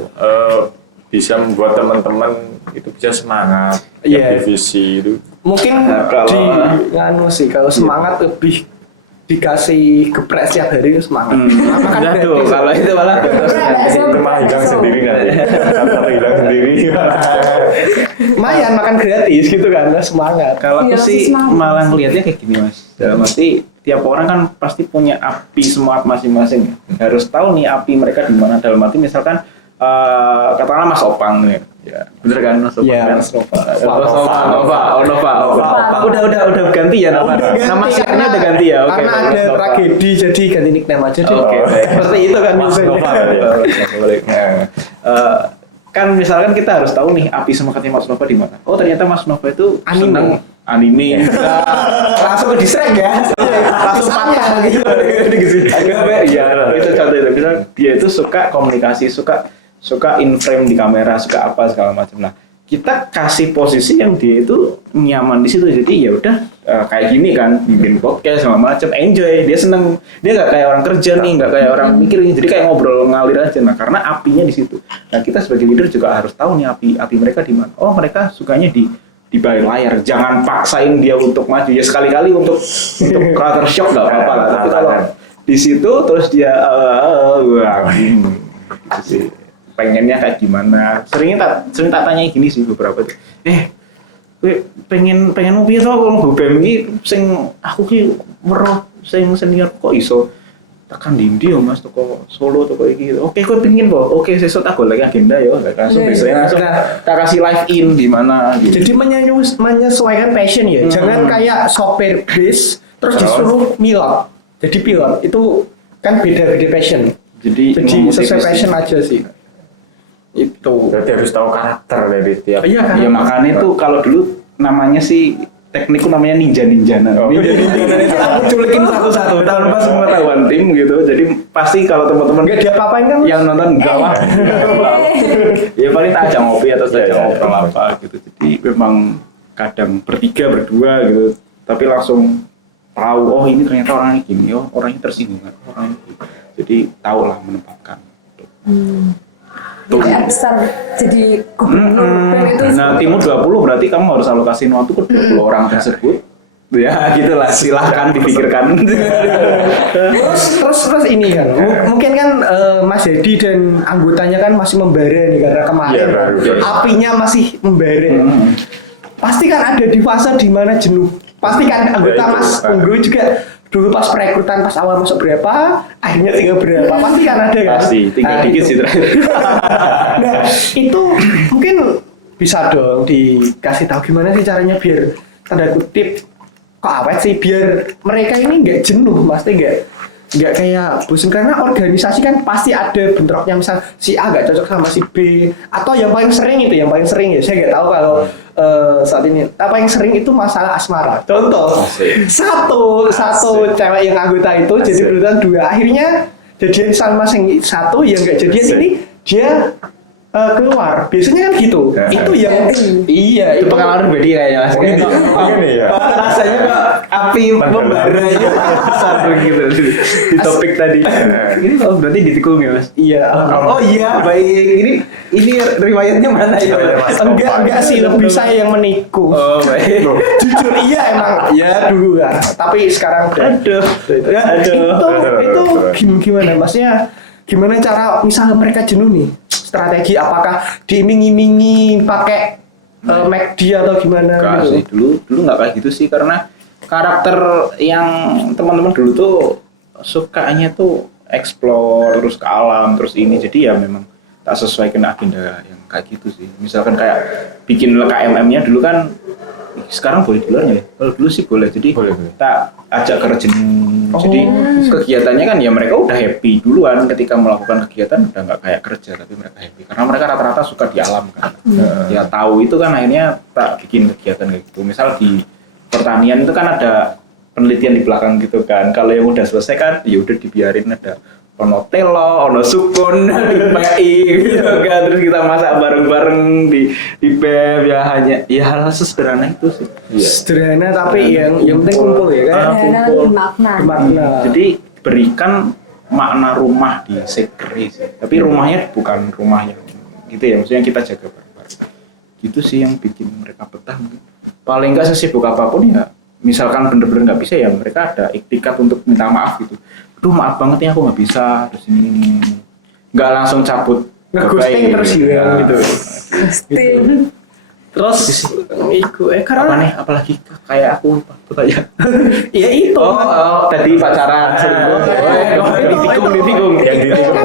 bisa membuat teman-teman itu bisa semangat Iya. divisi itu. Mungkin kalau- di nganu sih kalau semangat lebih dikasih geprek setiap hari itu semangat. Makan Enggak tuh, gratis. kalau itu malah Itu mah hilang sendiri nanti. Satu hilang sendiri. Lumayan makan gratis gitu kan, semangat. kalau aku Iya, sih semangat. malah ngelihatnya kayak gini mas. Dalam arti tiap orang kan pasti punya api semangat masing-masing. Harus tahu nih api mereka di mana. Dalam arti misalkan katakanlah Mas Opang nih. Ya, bener kan Mas Opang? Iya, kan? Mas Nova. Nova. Udah ganti ya nama. Udah ganti, Nama siarnya karena- udah ganti ya. Oke. Karena ada Mas Nova. tragedi jadi ganti nickname aja deh. Oke, baik. Seperti itu kan Mas biasanya. Nova ya. Boleh. Kan misalkan kita harus tahu nih api semangatnya Mas Nova di mana. Oh ternyata Mas Nova itu Anime. seneng anime. Langsung ke distrek ya. Langsung patah gitu. Iya, itu contoh itu. Misal dia itu suka komunikasi, suka in frame di kamera, suka apa segala macam. Nah, kita kasih posisi yang dia itu nyaman di situ. Jadi ya udah kayak gini kan, bikin podcast segala macam, enjoy. Dia seneng. Dia nggak kayak orang kerja nih, nggak kayak orang mikir. Jadi kayak ngobrol ngalir aja. Nah, karena apinya di situ. Nah, kita sebagai leader juga harus tahu nih api mereka di mana. Oh, mereka sukanya di balik layar. Jangan paksain dia untuk maju. Ya sekali-kali untuk culture shock nggak apa-apa lah. Tapi kalau di situ terus dia wah, gitu sih. Pengennya kayak gimana? Sering tak tanya gini sih beberapa tuh. Gue pengen mau piye to kalau BEM iki sing aku ki weruh sing senior kok iso tekan ndi ya Mas toko Solo toko iki. Oke, kowe pengin po. Oke, sesuk tak golek agenda ya. Langsung Iya, besok langsung tak kasih live in di mana gitu. Jadi menyesuaikan passion ya. Jangan kayak sopir bis terus disuruh milot. Jadi pilot itu kan beda-beda passion. Jadi Sesuai passion aja sih. Itu. Berarti harus tahu karakter dari tiap. Iya kan? Ya makanya itu kalau dulu namanya sih teknikku namanya ninja-ninjanan. Oh. Ninja-ninjanan itu aku culikin satu-satu tanpa pengetahuan tim gitu. Jadi pasti kalau teman-teman Enggak diapa-apain kan? yang nonton enggak lah. Ya paling tak ajak ngopi atau saya ajak ngobrol apa gitu. Jadi memang kadang bertiga berdua gitu. Tapi langsung tahu oh ini ternyata orangnya gini, oh orangnya tersinggung, orangnya gitu. Jadi tahulah menempatkan. PR besar jadi gubernur BEM itu. Nah, timmu 20 berarti kamu harus alokasiin waktu ke 20 orang tersebut. Ya, gitulah. Silahkan dipikirkan. Terus ini kan, mungkin kan Mas Hedi dan anggotanya kan masih membara nih karena kemarin Iya, kan, baru. apinya masih membara. Pasti kan ada di fase di mana jenuh. Pasti kan anggota Ya, itu. Mas Unggul juga dulu pas perekrutan pas awal masuk berapa, akhirnya tinggal berapa. Pasti kan ada kan? Pasti, tinggal Nah, dikit itu. sih terakhir. Nah, itu mungkin bisa dong dikasih tahu gimana sih caranya biar tanda kutip kok awet sih biar mereka ini nggak jenuh, pasti nggak kayak bosan karena organisasi kan pasti ada bentroknya misal si A nggak cocok sama si B atau yang paling sering ya saya nggak tahu kalau saat ini apa yang sering itu masalah asmara contoh satu cewek yang anggota itu jadi berurutan 2 akhirnya jadian sama yang satu yang nggak jadian ini dia keluar biasanya kan gitu itu yang iya Itu pengalaman pribadi kayaknya Mas. Ini ya. Rasanya kok api membaranya besar gitu di topik tadi. Ini oh, berarti ditikung ya Mas? iya Oh iya, baik. Ini riwayatnya mana ya? enggak sih lebih saya yang menikung Oh baik. jujur iya emang ya dulu kan tapi sekarang udah Aduh. ya, Aduh. itu gimana maksudnya gimana cara misalnya mereka jenuh nih strategi apakah diiming-imingi pakai McD atau gimana Enggak gitu sih, dulu nggak kayak gitu sih karena karakter yang teman-teman dulu tuh sukanya tuh explore terus ke alam terus ini jadi ya memang tak sesuai kena agenda yang kayak gitu sih. Misalkan kayak bikin KMM-nya dulu kan sekarang boleh di luar ya? Kalau dulu sih boleh, jadi Boleh. tak ajak ke rejen. Jadi kegiatannya kan ya mereka udah happy duluan ketika melakukan kegiatan udah nggak kayak kerja tapi mereka happy karena mereka rata-rata suka di alam kan. Ya tahu itu kan akhirnya tak bikin kegiatan kayak gitu. Misal di pertanian itu kan ada penelitian di belakang gitu kan. Kalau yang udah selesai kan ya udah dibiarin ada ono telo, ono sukun, dipei gitu kan, terus kita masak bareng-bareng di BEM ya, hanya ya hal sederhana itu sih. Sederhana tapi yang penting kumpul ya kan. Sederhana kumpul. bermakna. Bermakna. Jadi berikan makna rumah di sekre sih. Tapi rumahnya bukan rumah yang gitu ya, maksudnya kita jaga bareng-bareng. Gitu sih yang bikin mereka betah mungkin. Paling enggak sesibuk apapun ya, misalkan bener-bener nggak bisa ya mereka ada iktikat untuk minta maaf gitu. Aduh maaf banget ya aku nggak bisa, terus ini. Nggak langsung cabut. Nge-ghosting terus ya, gitu. Ghosting. Terus iku apa karena nih apalagi kayak aku lupa bertanya. ya itu Tadi pacaran selingkuh. Ditikung. Yang ditikung.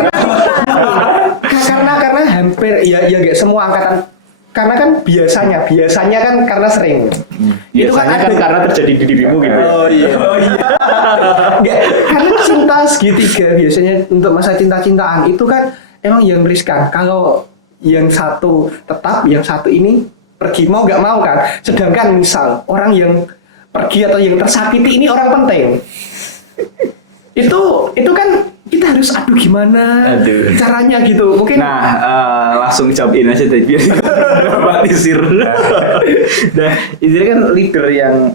karena hampir ya gak semua angkatan, karena kan biasanya kan karena sering. Itu Biasanya kan ada- karena terjadi di dirimu gitu. Oh iya. Nggak, karena cinta segitiga biasanya untuk masa cinta-cintaan itu kan emang yang riskan. Kalau yang satu tetap, yang satu ini pergi mau nggak mau kan. Sedangkan misal orang yang pergi atau yang tersakiti ini orang penting. itu kan kita harus gimana Aduh. caranya gitu. Mungkin Langsung jawabin aja tadi biar dramatisir. Nah, intinya kan leader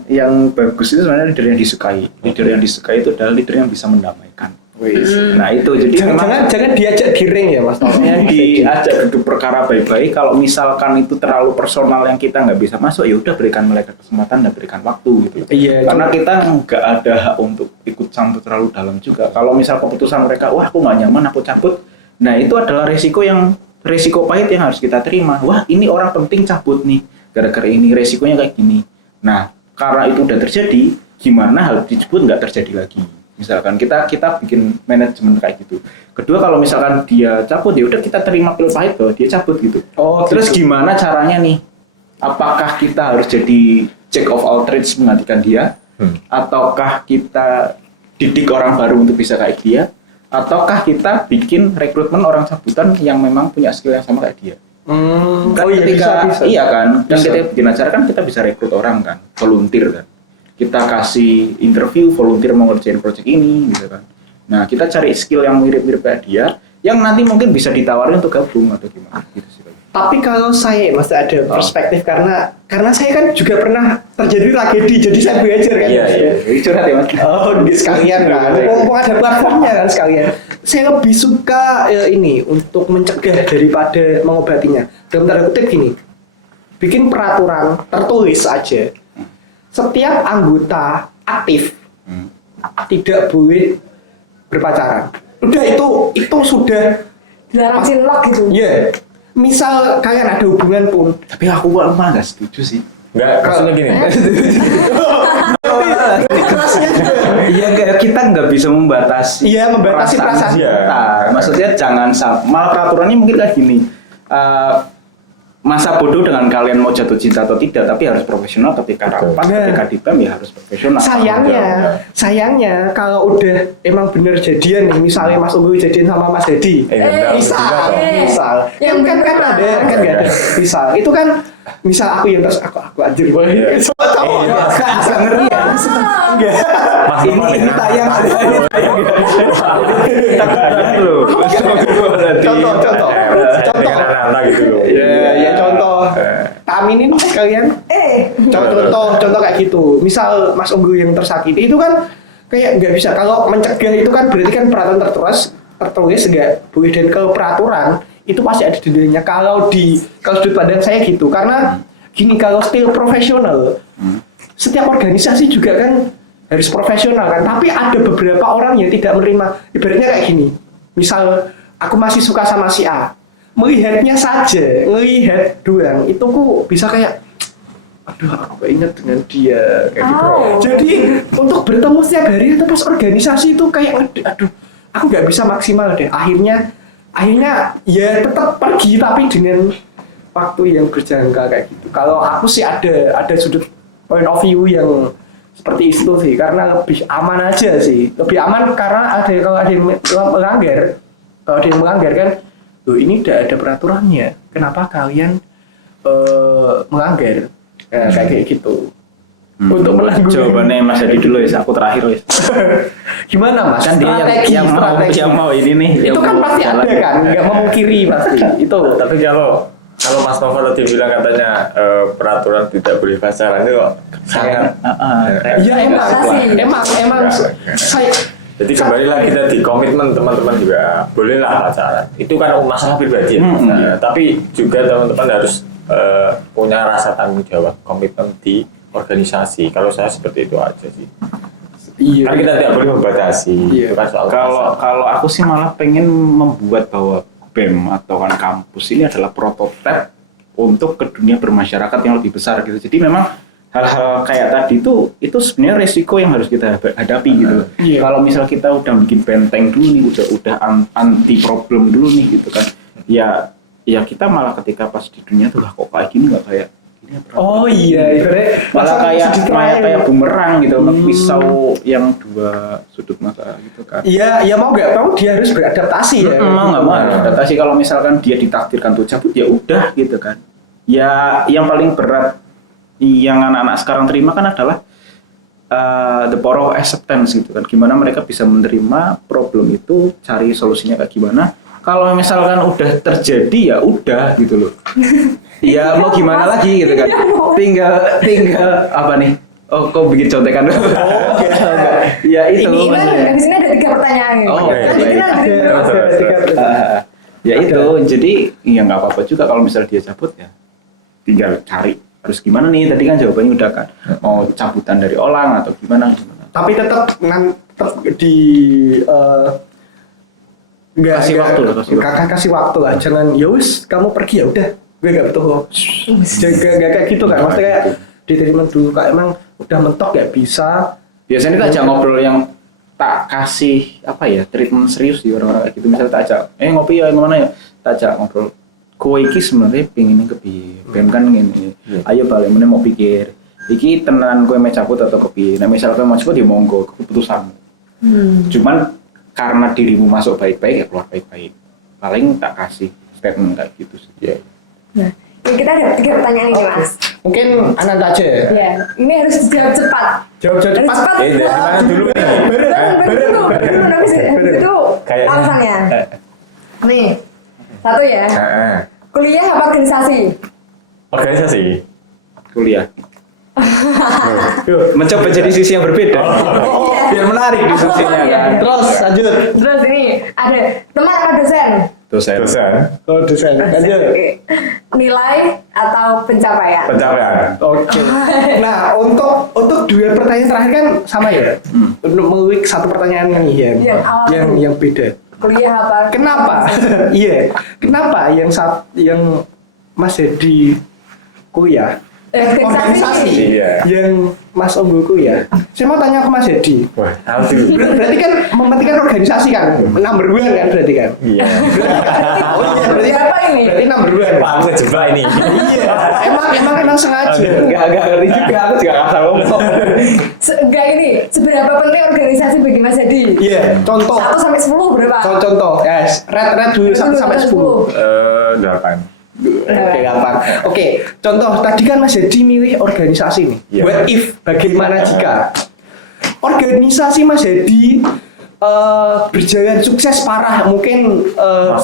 yang bagus itu sebenarnya leader yang disukai. Leader yang disukai itu adalah leader yang bisa mendamaikan. Nah itu jadi jangan diajak di ring ya Mas. maksudnya diajak duduk perkara baik-baik. Kalau misalkan itu terlalu personal yang kita nggak bisa masuk, ya udah berikan mereka kesempatan dan berikan waktu gitu. Iya, Karena kita nggak ada hak untuk ikut campur terlalu dalam juga. Kalau misal keputusan mereka, wah aku nggak nyaman, aku cabut. Nah itu adalah resiko pahit yang harus kita terima. Wah ini orang penting cabut nih, gara-gara ini resikonya kayak gini. Nah karena itu udah terjadi, gimana hal tersebut nggak terjadi lagi? Misalkan kita bikin manajemen kayak gitu. Kedua kalau misalkan dia cabut ya udah kita terima pil pahit bahwa dia cabut gitu. Oh, Terus gitu. gimana caranya nih? Apakah kita harus jadi jack of all trades menggantikan dia? Ataukah kita didik orang baru untuk bisa kayak dia? Ataukah kita bikin rekrutmen orang cabutan yang memang punya skill yang sama kayak dia? Kan ketika bisa. iya kan, dan Bisa. ketika bikin acara kan kita bisa rekrut orang kan, volunteer kan. Kita kasih interview volunteer mau ngerjain project ini gitu kan. Nah, kita cari skill yang mirip-mirip kayak dia, yang nanti mungkin bisa ditawarin untuk gabung atau gimana gitu sih. Tapi kalau saya masih ada perspektif karena saya kan juga pernah terjadi tragedi jadi saya belajar kan. Ini curhat ya Mas. Oh, di sekalian kan. Mumpung ada platformnya kan sekalian. Saya lebih suka ini untuk mencegah daripada mengobatinya. Dalam tanda kutip gini. Bikin peraturan tertulis aja. Setiap anggota aktif tidak boleh berpacaran. Udah itu sudah Dilarang cinlok gitu. ya. Misal kalian ada hubungan pun, Tapi aku kok malah nggak setuju sih. Enggak, maksudnya gini. Iya, kita nggak bisa membatasi. Iya, membatasi perasaan. kita. Maksudnya jangan malah peraturannya mungkin kayak gini. Masa bodoh dengan kalian mau jatuh cinta atau tidak, tapi harus profesional ketika rapat, Nah. ketika di BEM ya harus profesional. Sayangnya kalau udah emang bener jadian nih, misalnya Mas Unggul jadian sama Mas Dedi, Enggak, misal, Yang kan bener ada, lah. kan nggak ada, misal, itu kan, misal aku yang terus aku anjir banget, cowok, agak ngeri ya, ini tayang, contoh, Dengan anak-anak gitu loh. ya contoh, aminin mas kalian, contoh kayak gitu, misal Mas Unggul yang tersakiti itu kan kayak nggak bisa, kalau mencegah itu kan berarti kan peraturan tertulis nggak boleh, dan kalau peraturan itu pasti ada dendanya. Kalau sudut pandang saya gitu, karena gini, kalau still profesional, setiap organisasi juga kan harus profesional kan, tapi ada beberapa orang yang tidak menerima. Ibaratnya kayak gini, misal aku masih suka sama si A, melihatnya saja, ngelihat doang, itu ku bisa kayak, aduh aku gak ingat dengan dia kayak gitu. Jadi untuk bertemu setiap hari itu pas organisasi itu kayak, aduh aku nggak bisa maksimal deh. Akhirnya ya tetap pergi tapi dengan waktu yang berjangka kayak gitu. Kalau aku sih ada sudut point of view yang seperti itu sih, karena lebih aman aja sih. Lebih aman karena kalau ada yang melanggar kan, loh ini udah ada peraturannya, kenapa kalian melanggar? Kayak gitu. untuk menanggung. Jawabannya Mas Hadi dulu ya, aku terakhir wis. Gimana Mas? Kan dia Strategi, strategi. yang mau ini nih. Itu yang kan mau pasti jalan. ada kan, nggak memungkiri pasti. Itu. Tapi kalau Mas Novel tadi bilang katanya peraturan tidak boleh pacaran itu kok sangat Iya emang Enggak. saya jadi kembali lagi tadi komitmen teman-teman juga bolehlah pacaran. Itu kan masalah pribadi ya. Nah, tapi juga teman-teman harus punya rasa tanggung jawab, komitmen di organisasi. Kalau saya seperti itu aja sih. iya. Kan kita tidak boleh membatasi. Iya. Itu kan soal Kalau aku sih malah pengen membuat bahwa BEM atau kan kampus ini adalah prototipe untuk ke dunia bermasyarakat yang lebih besar gitu. Jadi memang hal-hal kayak tadi itu sebenarnya resiko yang harus kita hadapi gitu. Iya. Kalau misal kita udah bikin benteng dulu nih, udah anti problem dulu nih gitu kan. Ya kita malah ketika pas di dunia tuh lah kok kayak gini nggak kayak gini apa? Oh iya, Malah kayak bumerang gitu, pisau yang dua sudut mata gitu kan. Iya, ya mau nggak mau dia harus beradaptasi ya. Mau nggak mau adaptasi. Kalau misalkan dia ditakdirkan untuk cabut ya udah gitu kan. Ya yang paling berat yang anak-anak sekarang terima kan adalah the power of acceptance gitu kan. Gimana mereka bisa menerima problem itu, cari solusinya kayak gimana. Kalau misalkan udah terjadi ya udah gitu loh. Ya mau gimana lagi gitu kan. Tinggal apa nih? Oh, kok bikin contekan dulu? Ya itu Ini maksudnya. di sini ada 3 pertanyaan. Oh, Nanti oke. kita ada Ya itu, jadi ya nggak apa-apa juga kalau misalnya dia cabut ya tinggal cari harus gimana nih, tadi kan jawabannya udah kan mau cabutan dari orang atau gimana. Tapi tetap di Kasih waktu lah, kasih waktu lah, jangan ya wis kamu pergi ya udah gue nggak butuh gak kayak gitu kan, maksudnya kayak diterima dulu kayak emang udah mentok ya bisa. Biasanya kita ajak ngobrol yang tak kasih apa ya treatment serius di orang-orang kayak gitu. Misalnya tak ajak ngopi ya kemana ya, tak ajak ngobrol kowe iki sebenarnya pengen kepiye, BEM kan ngene. Ayo balik meneh mau pikir iki tenan kowe mau cabut atau kepiye. Nah misalnya kowe mau cabut ya monggo, keputusanmu. Cuman karena dirimu masuk baik-baik ya keluar baik-baik. Paling tak kasih statement kayak gitu sih. Ya. Nah, kita ada 3 pertanyaan ini Mas. Mungkin Ananda aja ya. Ya, ini harus dijawab cepat. Jawab Harus cepat. cepat. Dari mana dulu ini? Baru habis itu Kayaknya. alasannya. Nih, 1 ya. Kuliah apa organisasi? Organisasi. Kuliah. Mencoba jadi sisi yang berbeda. Biar menarik diskusinya kan. Terus lanjut. Terus ini ada teman apa dosen? Dosen. Oh dosen. Lanjut. Oke. Nilai atau pencapaian? Pencapaian. Oke. Nah, untuk 2 pertanyaan terakhir kan sama ya. Untuk mengulik 1 pertanyaan nih yang beda. Kuliah apa? Kenapa? Iya. Kenapa yang Mas Hedi kuliah? Organisasi. Iya. Yang Mas Onggo kuliah. Saya mau tanya ke Mas Hedi. Wah, aduh. Berarti kan mementingkan organisasi kan? Number 1 kan berarti kan? Iya. Oh iya, berarti Apa ini? Berarti number 1. Pak, aku kejebak ini. Iya. Emang sengaja. Enggak ngerti juga, aku juga nggak tahu. Enggak ini, seberapa penting organisasi bagi Mas Hedi? Iya, contoh. 1 sampai 10 berapa? Contoh, yes. Red dulu 1 sampai 10. 8. Oke, gampang. Oke, contoh tadi kan Mas Hedi milih organisasi nih. Iya. What if, bagaimana jika organisasi Mas Hedi berjalan sukses parah, mungkin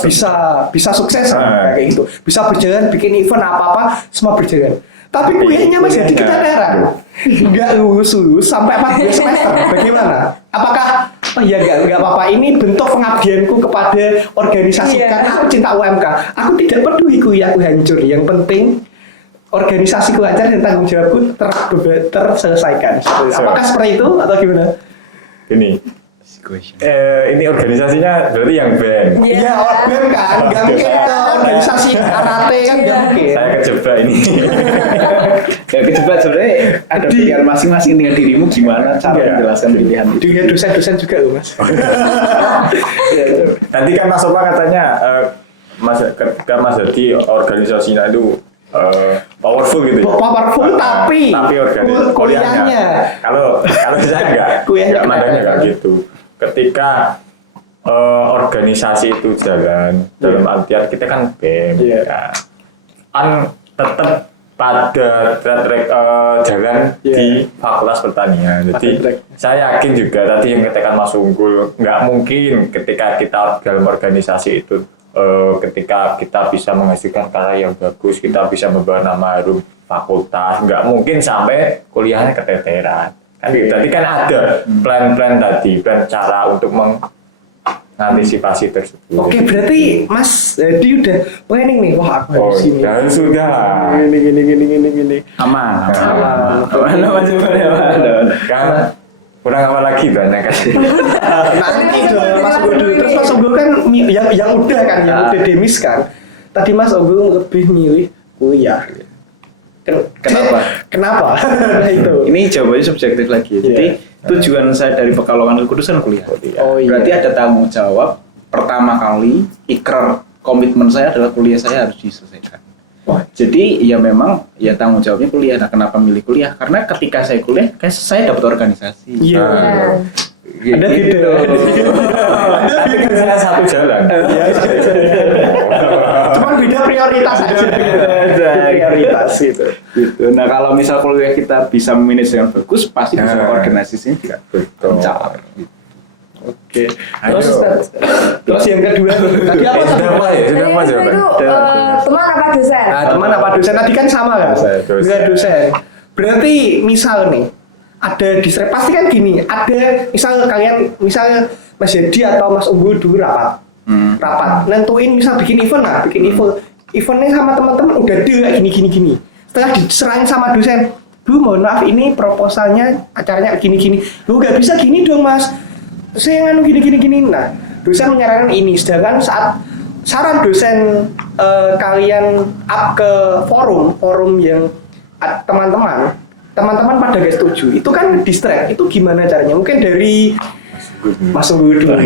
bisa sukses kayak gitu, bisa berjalan bikin event apa semua berjalan. Tapi kuliahnya Mas Hedi keteteran, nggak lulus sampai 4 semester. Bagaimana? Apakah nggak apa-apa, ini bentuk pengabdianku kepada organisasi karena aku cinta UMK. Aku tidak peduli kuliahku hancur, yang penting organisasiku lancar dan tanggung jawabku terselesaikan. Apakah seperti itu atau gimana? Ini. Ini organisasinya berarti yang BEM. Iya, BEM kan, nggak mungkin ke organisasi karate kan nggak mungkin. Saya kejebak ini. Ya kejebak sebenarnya ada pilihan masing-masing dengan dirimu gimana cara menjelaskan pilihan itu. Dengan dosen-dosen juga loh Mas. Tadi kan Mas Opa katanya ketika Mas Hedi organisasinya itu powerful gitu ya. Powerful tapi kuliahnya. Kalau saya enggak mandangnya enggak gitu. Ketika organisasi itu jalan dalam artian kita kan BEM ya. Kan tetap pada track jalan di Fakultas Pertanian. Jadi saya yakin juga tadi yang katakan Mas Unggul, nggak mungkin ketika kita dalam organisasi itu ketika kita bisa menghasilkan karya yang bagus, kita bisa membawa nama harum fakultas, nggak mungkin sampai kuliahnya keteteran. Kan gitu. Tadi kan ada plan-plan tadi, plan cara untuk mengantisipasi tersebut. Oke, berarti Mas Hadi udah planning nih. Wah, aku harus sini. Dan sudah. Gini. Aman. Kan kurang apa lagi banyak kan. Nanti dong Mas Unggul. Terus Mas Unggul kan yang udah kan, yang udah demis kan. Tadi Mas Unggul lebih milih kuliah. Kenapa? Itu. Ini jawabannya subjektif lagi. Jadi tujuan saya dari Pekalongan ke Kudusan kuliah. Oh, iya. Berarti ada tanggung jawab. Pertama kali ikrar komitmen saya adalah kuliah saya harus diselesaikan. Jadi ya memang ya tanggung jawabnya kuliah. Nah, kenapa milih kuliah? Karena ketika saya kuliah, saya dapat organisasi. Iya. Ada gitu. Tapi kan saya satu jalan. Cuman beda prioritas aja. Prioritas itu. Gitu. Nah, kalau misal kuliah kita bisa memanage dengan bagus, pasti bisa organisasinya juga lancar. Oke. Terus yang kedua tadi apa? Sudah apa ya? Sudah apa jawaban? Teman apa dosen? Nah, teman apa dosen? Tadi kan sama kan? Dosen. Berarti misal nih, ada pasti kan gini, ada misal kalian, misal Mas Hadi atau Mas Unggul dulu rapat, nentuin misal bikin event lah, eventnya sama teman-teman udah deal kayak gini. Setelah diserahin sama dosen, Bu mohon maaf ini proposalnya acaranya gini. Lu nggak bisa gini dong Mas, saya nganu gini. Nah, dosen menyarankan ini, sedangkan saat saran dosen kalian up ke forum yang teman-teman pada gak setuju, itu kan distract. Itu gimana caranya? Mungkin dari Mas Unggul dulu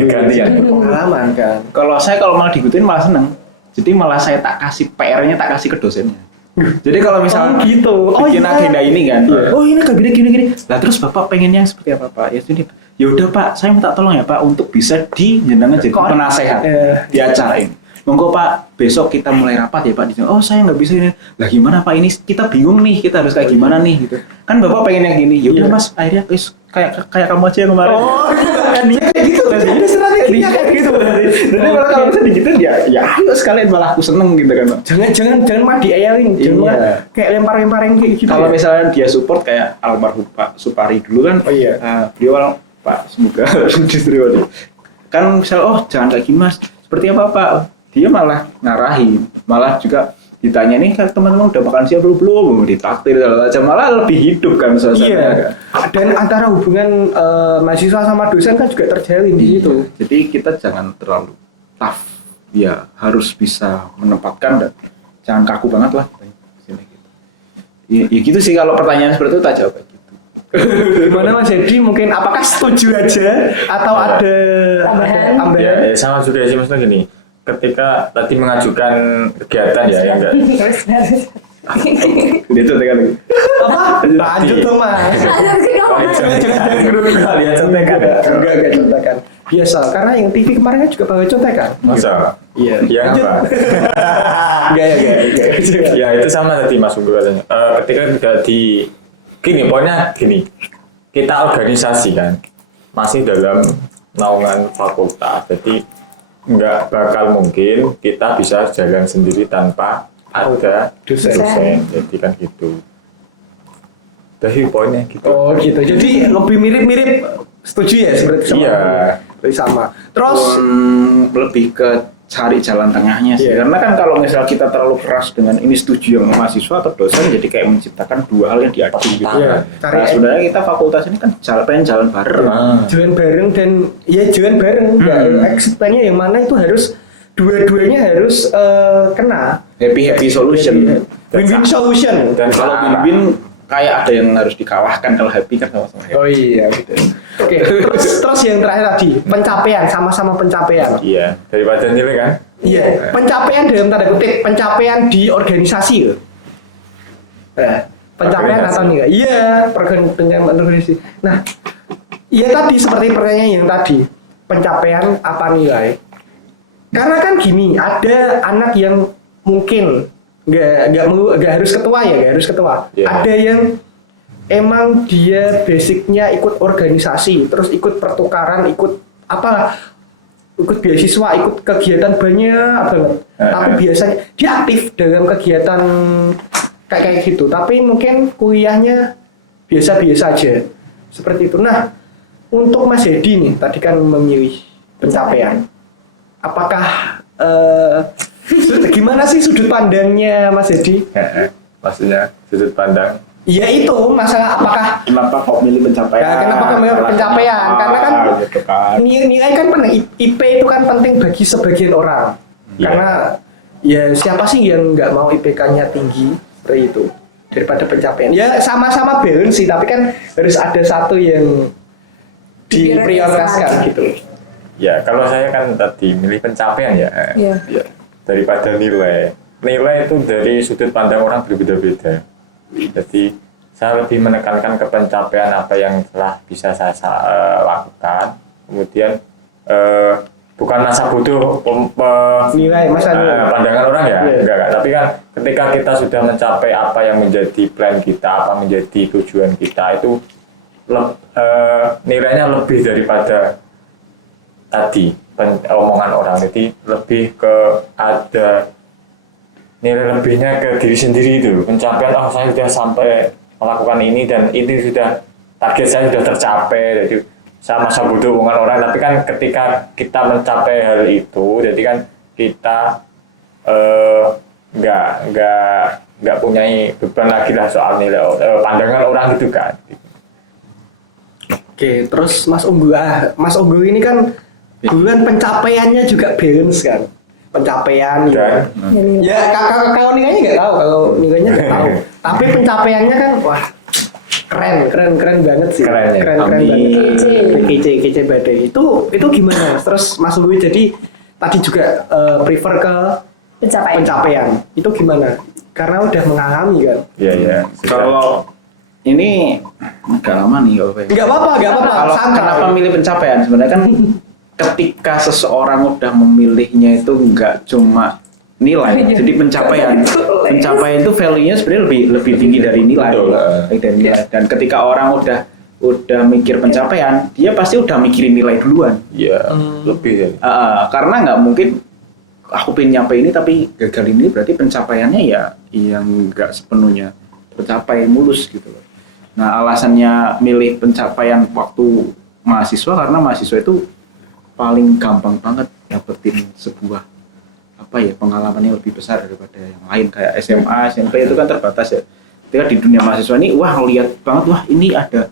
pengalaman kan. Kalau malah diikutin malah seneng. Jadi malah saya tak kasih PR-nya, tak kasih ke dosennya. Jadi kalau misalnya bikin agenda ini kan, ini kabinet gini. Lah terus Bapak pengennya seperti apa Pak? Ya sudah. Ya udah Pak, saya minta tolong ya Pak untuk bisa jenengan jadi penasehat di acara ini. Monggo Pak, besok kita mulai rapat ya Pak. Oh saya nggak bisa ini. Lah gimana Pak, ini kita bingung nih, kita harus kayak gimana nih gitu. Kan Bapak pengen yang gini. Ya udah Mas, akhirnya kayak kamu aja yang kemarin. Oh, dia kayak gitu kan? Ini strateginya kayak gitu. Jadi malah kalau bisa digituin ya ayo sekalian malah aku seneng gitu kan. Jangan mah diayalin, jangan kayak lempar-lemparin kayak gitu. Kalau misalnya dia support kayak almarhum Pak Supari dulu kan, beliau Pak semoga diterima. Kan misal jangan kayak gini Mas, seperti apa Pak? Dia malah ngarahin, malah juga ditanya nih kan teman-teman udah makan siang belum ditakdir segala macam, malah lebih hidup kan suasananya. Iya. Dan antara hubungan mahasiswa sama dosen kan juga terjalin di situ. Jadi kita jangan terlalu tough, ya harus bisa menempatkan dan jangan kaku banget lah. Ya gitu sih, kalau pertanyaan seperti itu tak jawab gitu. Gimana Mas Hadi, mungkin apakah setuju aja atau ada tambahan? Ya sama juga sih, maksudnya gini. Ketika tadi mengajukan kegiatan ya enggak. Dia contekan lagi. Apa? Lanjut tuh Mas. Kalian contekan. Enggak contekan. Biasa, karena yang TV kemarin kan juga bakal contekan. Masa? Iya. Ya apa? Enggak. Ya itu sama tadi Mas Unggul katanya. Ketika tidak pokoknya gini. Kita organisasi kan. Masih dalam naungan fakultas. Jadi nggak bakal mungkin kita bisa jalan sendiri tanpa ada dosen. Jadi kan gitu. Dari poinnya gitu. Oh gitu. Jadi lebih mirip-mirip, setuju ya seperti sama. Iya. Sama. Terus lebih ke cari jalan tengahnya sih. Karena kan kalau misal kita terlalu keras dengan ini setuju yang mahasiswa atau dosen, jadi kayak menciptakan dua hal yang diadu gitu. Iya. Nah, sebenarnya kita fakultas ini kan pengen jalan bareng. Jalan bareng dan jalan bareng. Exit plan-nya yang mana itu harus dua-duanya harus kena. Happy solution. Win-win solution. Dan kalau win-win kayak ada yang harus dikalahkan, kalau happy kan sama-sama happy. Oh iya betul. Oke, terus yang terakhir tadi, pencapaian, sama-sama pencapaian. Iya, daripada nilai kan? Iya, pencapaian dalam tanda kutip, pencapaian di organisasi loh. Pencapaian atau enggak? Iya, pencapaian organisasi. Nah, iya tadi seperti pertanyaan yang tadi, pencapaian apa nilai? Karena kan gini, ada anak yang mungkin nggak harus ketua ya, nggak harus ketua. Yeah. Ada yang emang dia basicnya ikut organisasi, terus ikut pertukaran, ikut ikut beasiswa, ikut kegiatan banyak banget. Tapi biasanya dia aktif dalam kegiatan kayak gitu. Tapi mungkin kuliahnya biasa-biasa aja, seperti itu. Nah, untuk Mas Hedi nih, tadi kan memilih pencapaian. Apakah gimana sih sudut pandangnya Mas Hedi? Maksudnya sudut pandang. Ya itu masalah apakah Kenapa kok milih pencapaian? Ya, kenapa kok milih pencapaian? Karena kan gitu kan. nilai kan penting, IP itu kan penting bagi sebagian orang. Karena ya siapa sih yang nggak mau IPK-nya tinggi seperti itu daripada pencapaian? Ya sama-sama balance sih, tapi kan harus ada satu yang diprioritaskan gitu. Ya, kalau saya kan tadi milih pencapaian ya. Iya. Ya, daripada nilai. Nilai itu dari sudut pandang orang berbeda-beda. Jadi saya lebih menekankan ke pencapaian apa yang telah bisa saya lakukan. Kemudian bukan masa butuh Nilai, masa nilai. pandangan orang ya, Iya. enggak. Tapi kan ketika kita sudah mencapai apa yang menjadi plan kita, apa menjadi tujuan kita itu nilainya lebih daripada tadi omongan orang. Jadi lebih ke ada nilai lebihnya ke diri sendiri itu, pencapaian saya sudah sampai melakukan ini dan ini sudah target saya sudah tercapai, jadi saya masa butuh omongan orang. Tapi kan ketika kita mencapai hal itu, jadi kan kita nggak punya beban lagi lah soal nilai pandangan orang itu kan. Oke, terus Mas Unggul ini kan bulan pencapaiannya juga balance kan, pencapaian gitu. Ya kalau nilainya nggak tahu, kalau nilainya nggak tahu. Tapi pencapaiannya kan wah keren banget sih. Keren banget. Kece badai. Itu gimana? Terus Mas Unggul jadi tadi juga prefer ke pencapaian. Itu gimana? Karena udah mengalami kan. Iya. Kalau ini agak lama nih Nggak apa-apa. Kalau Santai. kenapa milih pencapaian? Sebenarnya kan ketika seseorang udah memilihnya itu nggak cuma nilai, jadi pencapaian itu value-nya sebenarnya lebih tinggi dari nilai. Dan ketika orang udah mikir pencapaian, dia pasti udah mikirin nilai duluan. Iya, lebih ya. Karena nggak mungkin aku pengen nyampe ini tapi gagal ini, berarti pencapaiannya ya yang nggak sepenuhnya tercapai mulus gitu loh. Nah, alasannya milih pencapaian waktu mahasiswa karena mahasiswa itu paling gampang banget dapetin sebuah pengalaman yang lebih besar daripada yang lain. Kayak SMA, SMP itu kan terbatas ya. Ketika di dunia mahasiswa ini, lihat banget, ini ada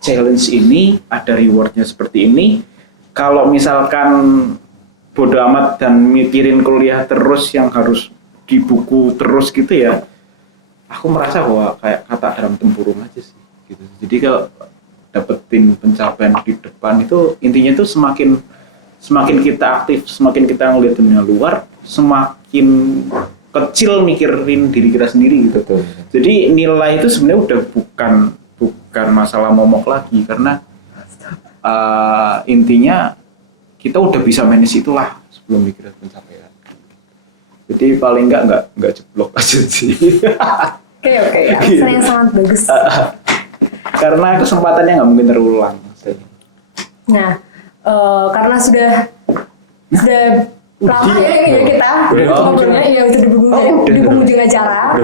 challenge ini, ada rewardnya seperti ini. Kalau misalkan bodo amat dan mikirin kuliah terus yang harus di buku terus gitu ya, aku merasa bahwa kayak kata dalam tempurung aja sih gitu. Jadi kalau dapetin pencapaian di depan itu intinya itu semakin kita aktif, semakin kita ngeliat dunia luar, semakin kecil mikirin diri kita sendiri gitu. Betul. Jadi nilai itu sebenarnya udah bukan masalah momok lagi, karena intinya kita udah bisa manage itulah sebelum mikirin pencapaian. Jadi paling nggak jeblok aja sih. Oke, alasan yang sangat bagus. Karena kesempatannya nggak mungkin terulang. Nah, karena sudah lama ya kita ngobrolnya, ya udah di penghujung acara.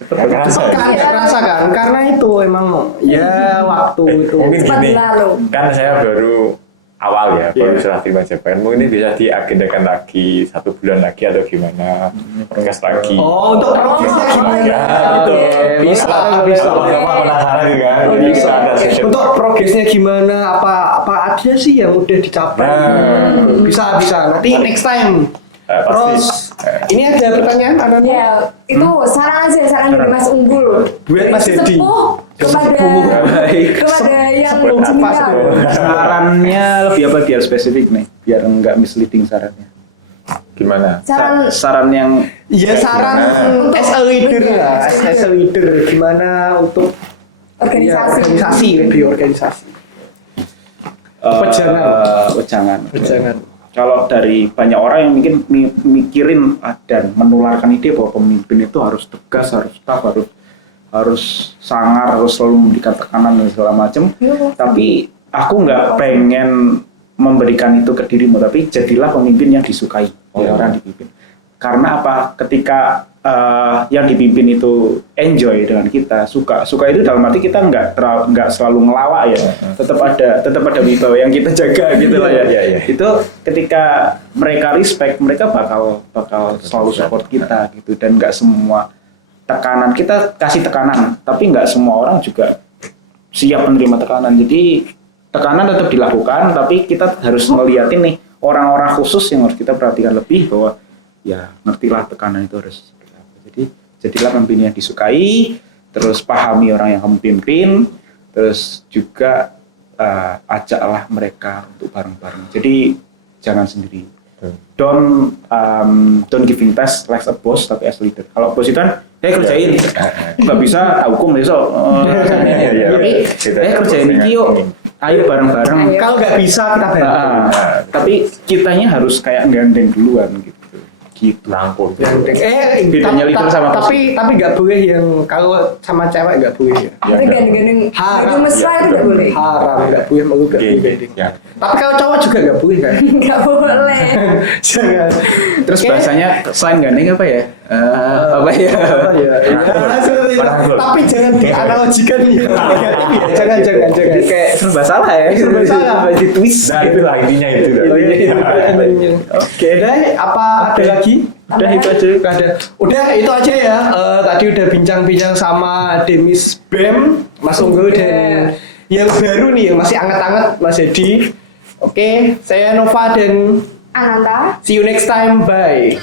Nggak Kerasa kan? Karena itu emang ya waktu itu. Mungkin Cepat gini, berlalu. kan saya baru awal ya, baru serah terima jabatan. Mungkin ini bisa diagendakan lagi 1 bulan lagi atau gimana, podcast lagi. Oh, untuk progresnya gimana? Ya, betul. Bisa. Sama-sama penasaran juga. Jadi kita ada session. Untuk progresnya gimana? Apa aja sih yang udah dicapai? Bisa. Nanti next time. Pasti. Terus ini ada pertanyaan anaknya. Ya, itu saran dari Mas Unggul. Buat Mas Hedi. Sepuh kepada yang junior. Sarannya lebih apa biar spesifik nih, biar nggak misleading sarannya. Gimana? Saran yang Iya, saran as a leader lah, as a leader gimana untuk Organisasi. lebih organisasi. Wejangan. kalau dari banyak orang yang mungkin mikirin dan menularkan ide bahwa pemimpin itu harus tegas, harus tough, harus sangar, harus selalu memberikan tekanan dan segala macam. Tapi aku nggak pengen memberikan itu ke dirimu, tapi jadilah pemimpin yang disukai oleh orang dipimpin. Karena apa? Ketika yang dipimpin itu enjoy dengan kita, suka itu dalam arti kita nggak selalu ngelawak ya, tetap ada wibawa yang kita jaga gitu lah ya. Itu ketika mereka respect, mereka bakal selalu support kita gitu, dan nggak semua tekanan kita kasih tekanan, tapi nggak semua orang juga siap menerima tekanan. Jadi tekanan tetap dilakukan, tapi kita harus ngeliatin nih orang-orang khusus yang harus kita perhatikan lebih, bahwa ya ngertilah tekanan itu harus. Jadi jadilah pemimpin yang disukai, terus pahami orang yang kamu pimpin, terus juga ajaklah mereka untuk bareng-bareng. Jadi jangan sendiri. Don't giving task like a boss, tapi as leader. Kalau bos itu kan, kerjain, nggak bisa hukum besok. Tapi kerjain ini yuk, ayo bareng-bareng. Kalau nggak bisa kita bantu. Tapi kitanya harus kayak gandeng duluan gitu. Rangkul. Bedanya leader sama bos. Tapi nggak boleh yang kalau sama cewek nggak boleh ya. Kita gandeng-gandeng baju mesra itu nggak boleh. Haram, nggak boleh, mau nggak boleh. Tapi kalau cowok juga nggak boleh kan? Nggak boleh. Jangan. Terus bahasanya selain gandeng apa ya? Apa ya? Tapi jangan dianalogikan ya. Jangan. Kayak serba salah ya. Serba salah. Di twist. Nah, itulah intinya itu. Oke deh, apa ada lagi? Udah itu aja. Udah itu aja ya. Tadi udah bincang-bincang sama Demis BEM, Mas Unggul, dan yang baru nih yang masih anget-anget Mas Edi. Oke, saya Nova dan Ananta. see you next time. Bye.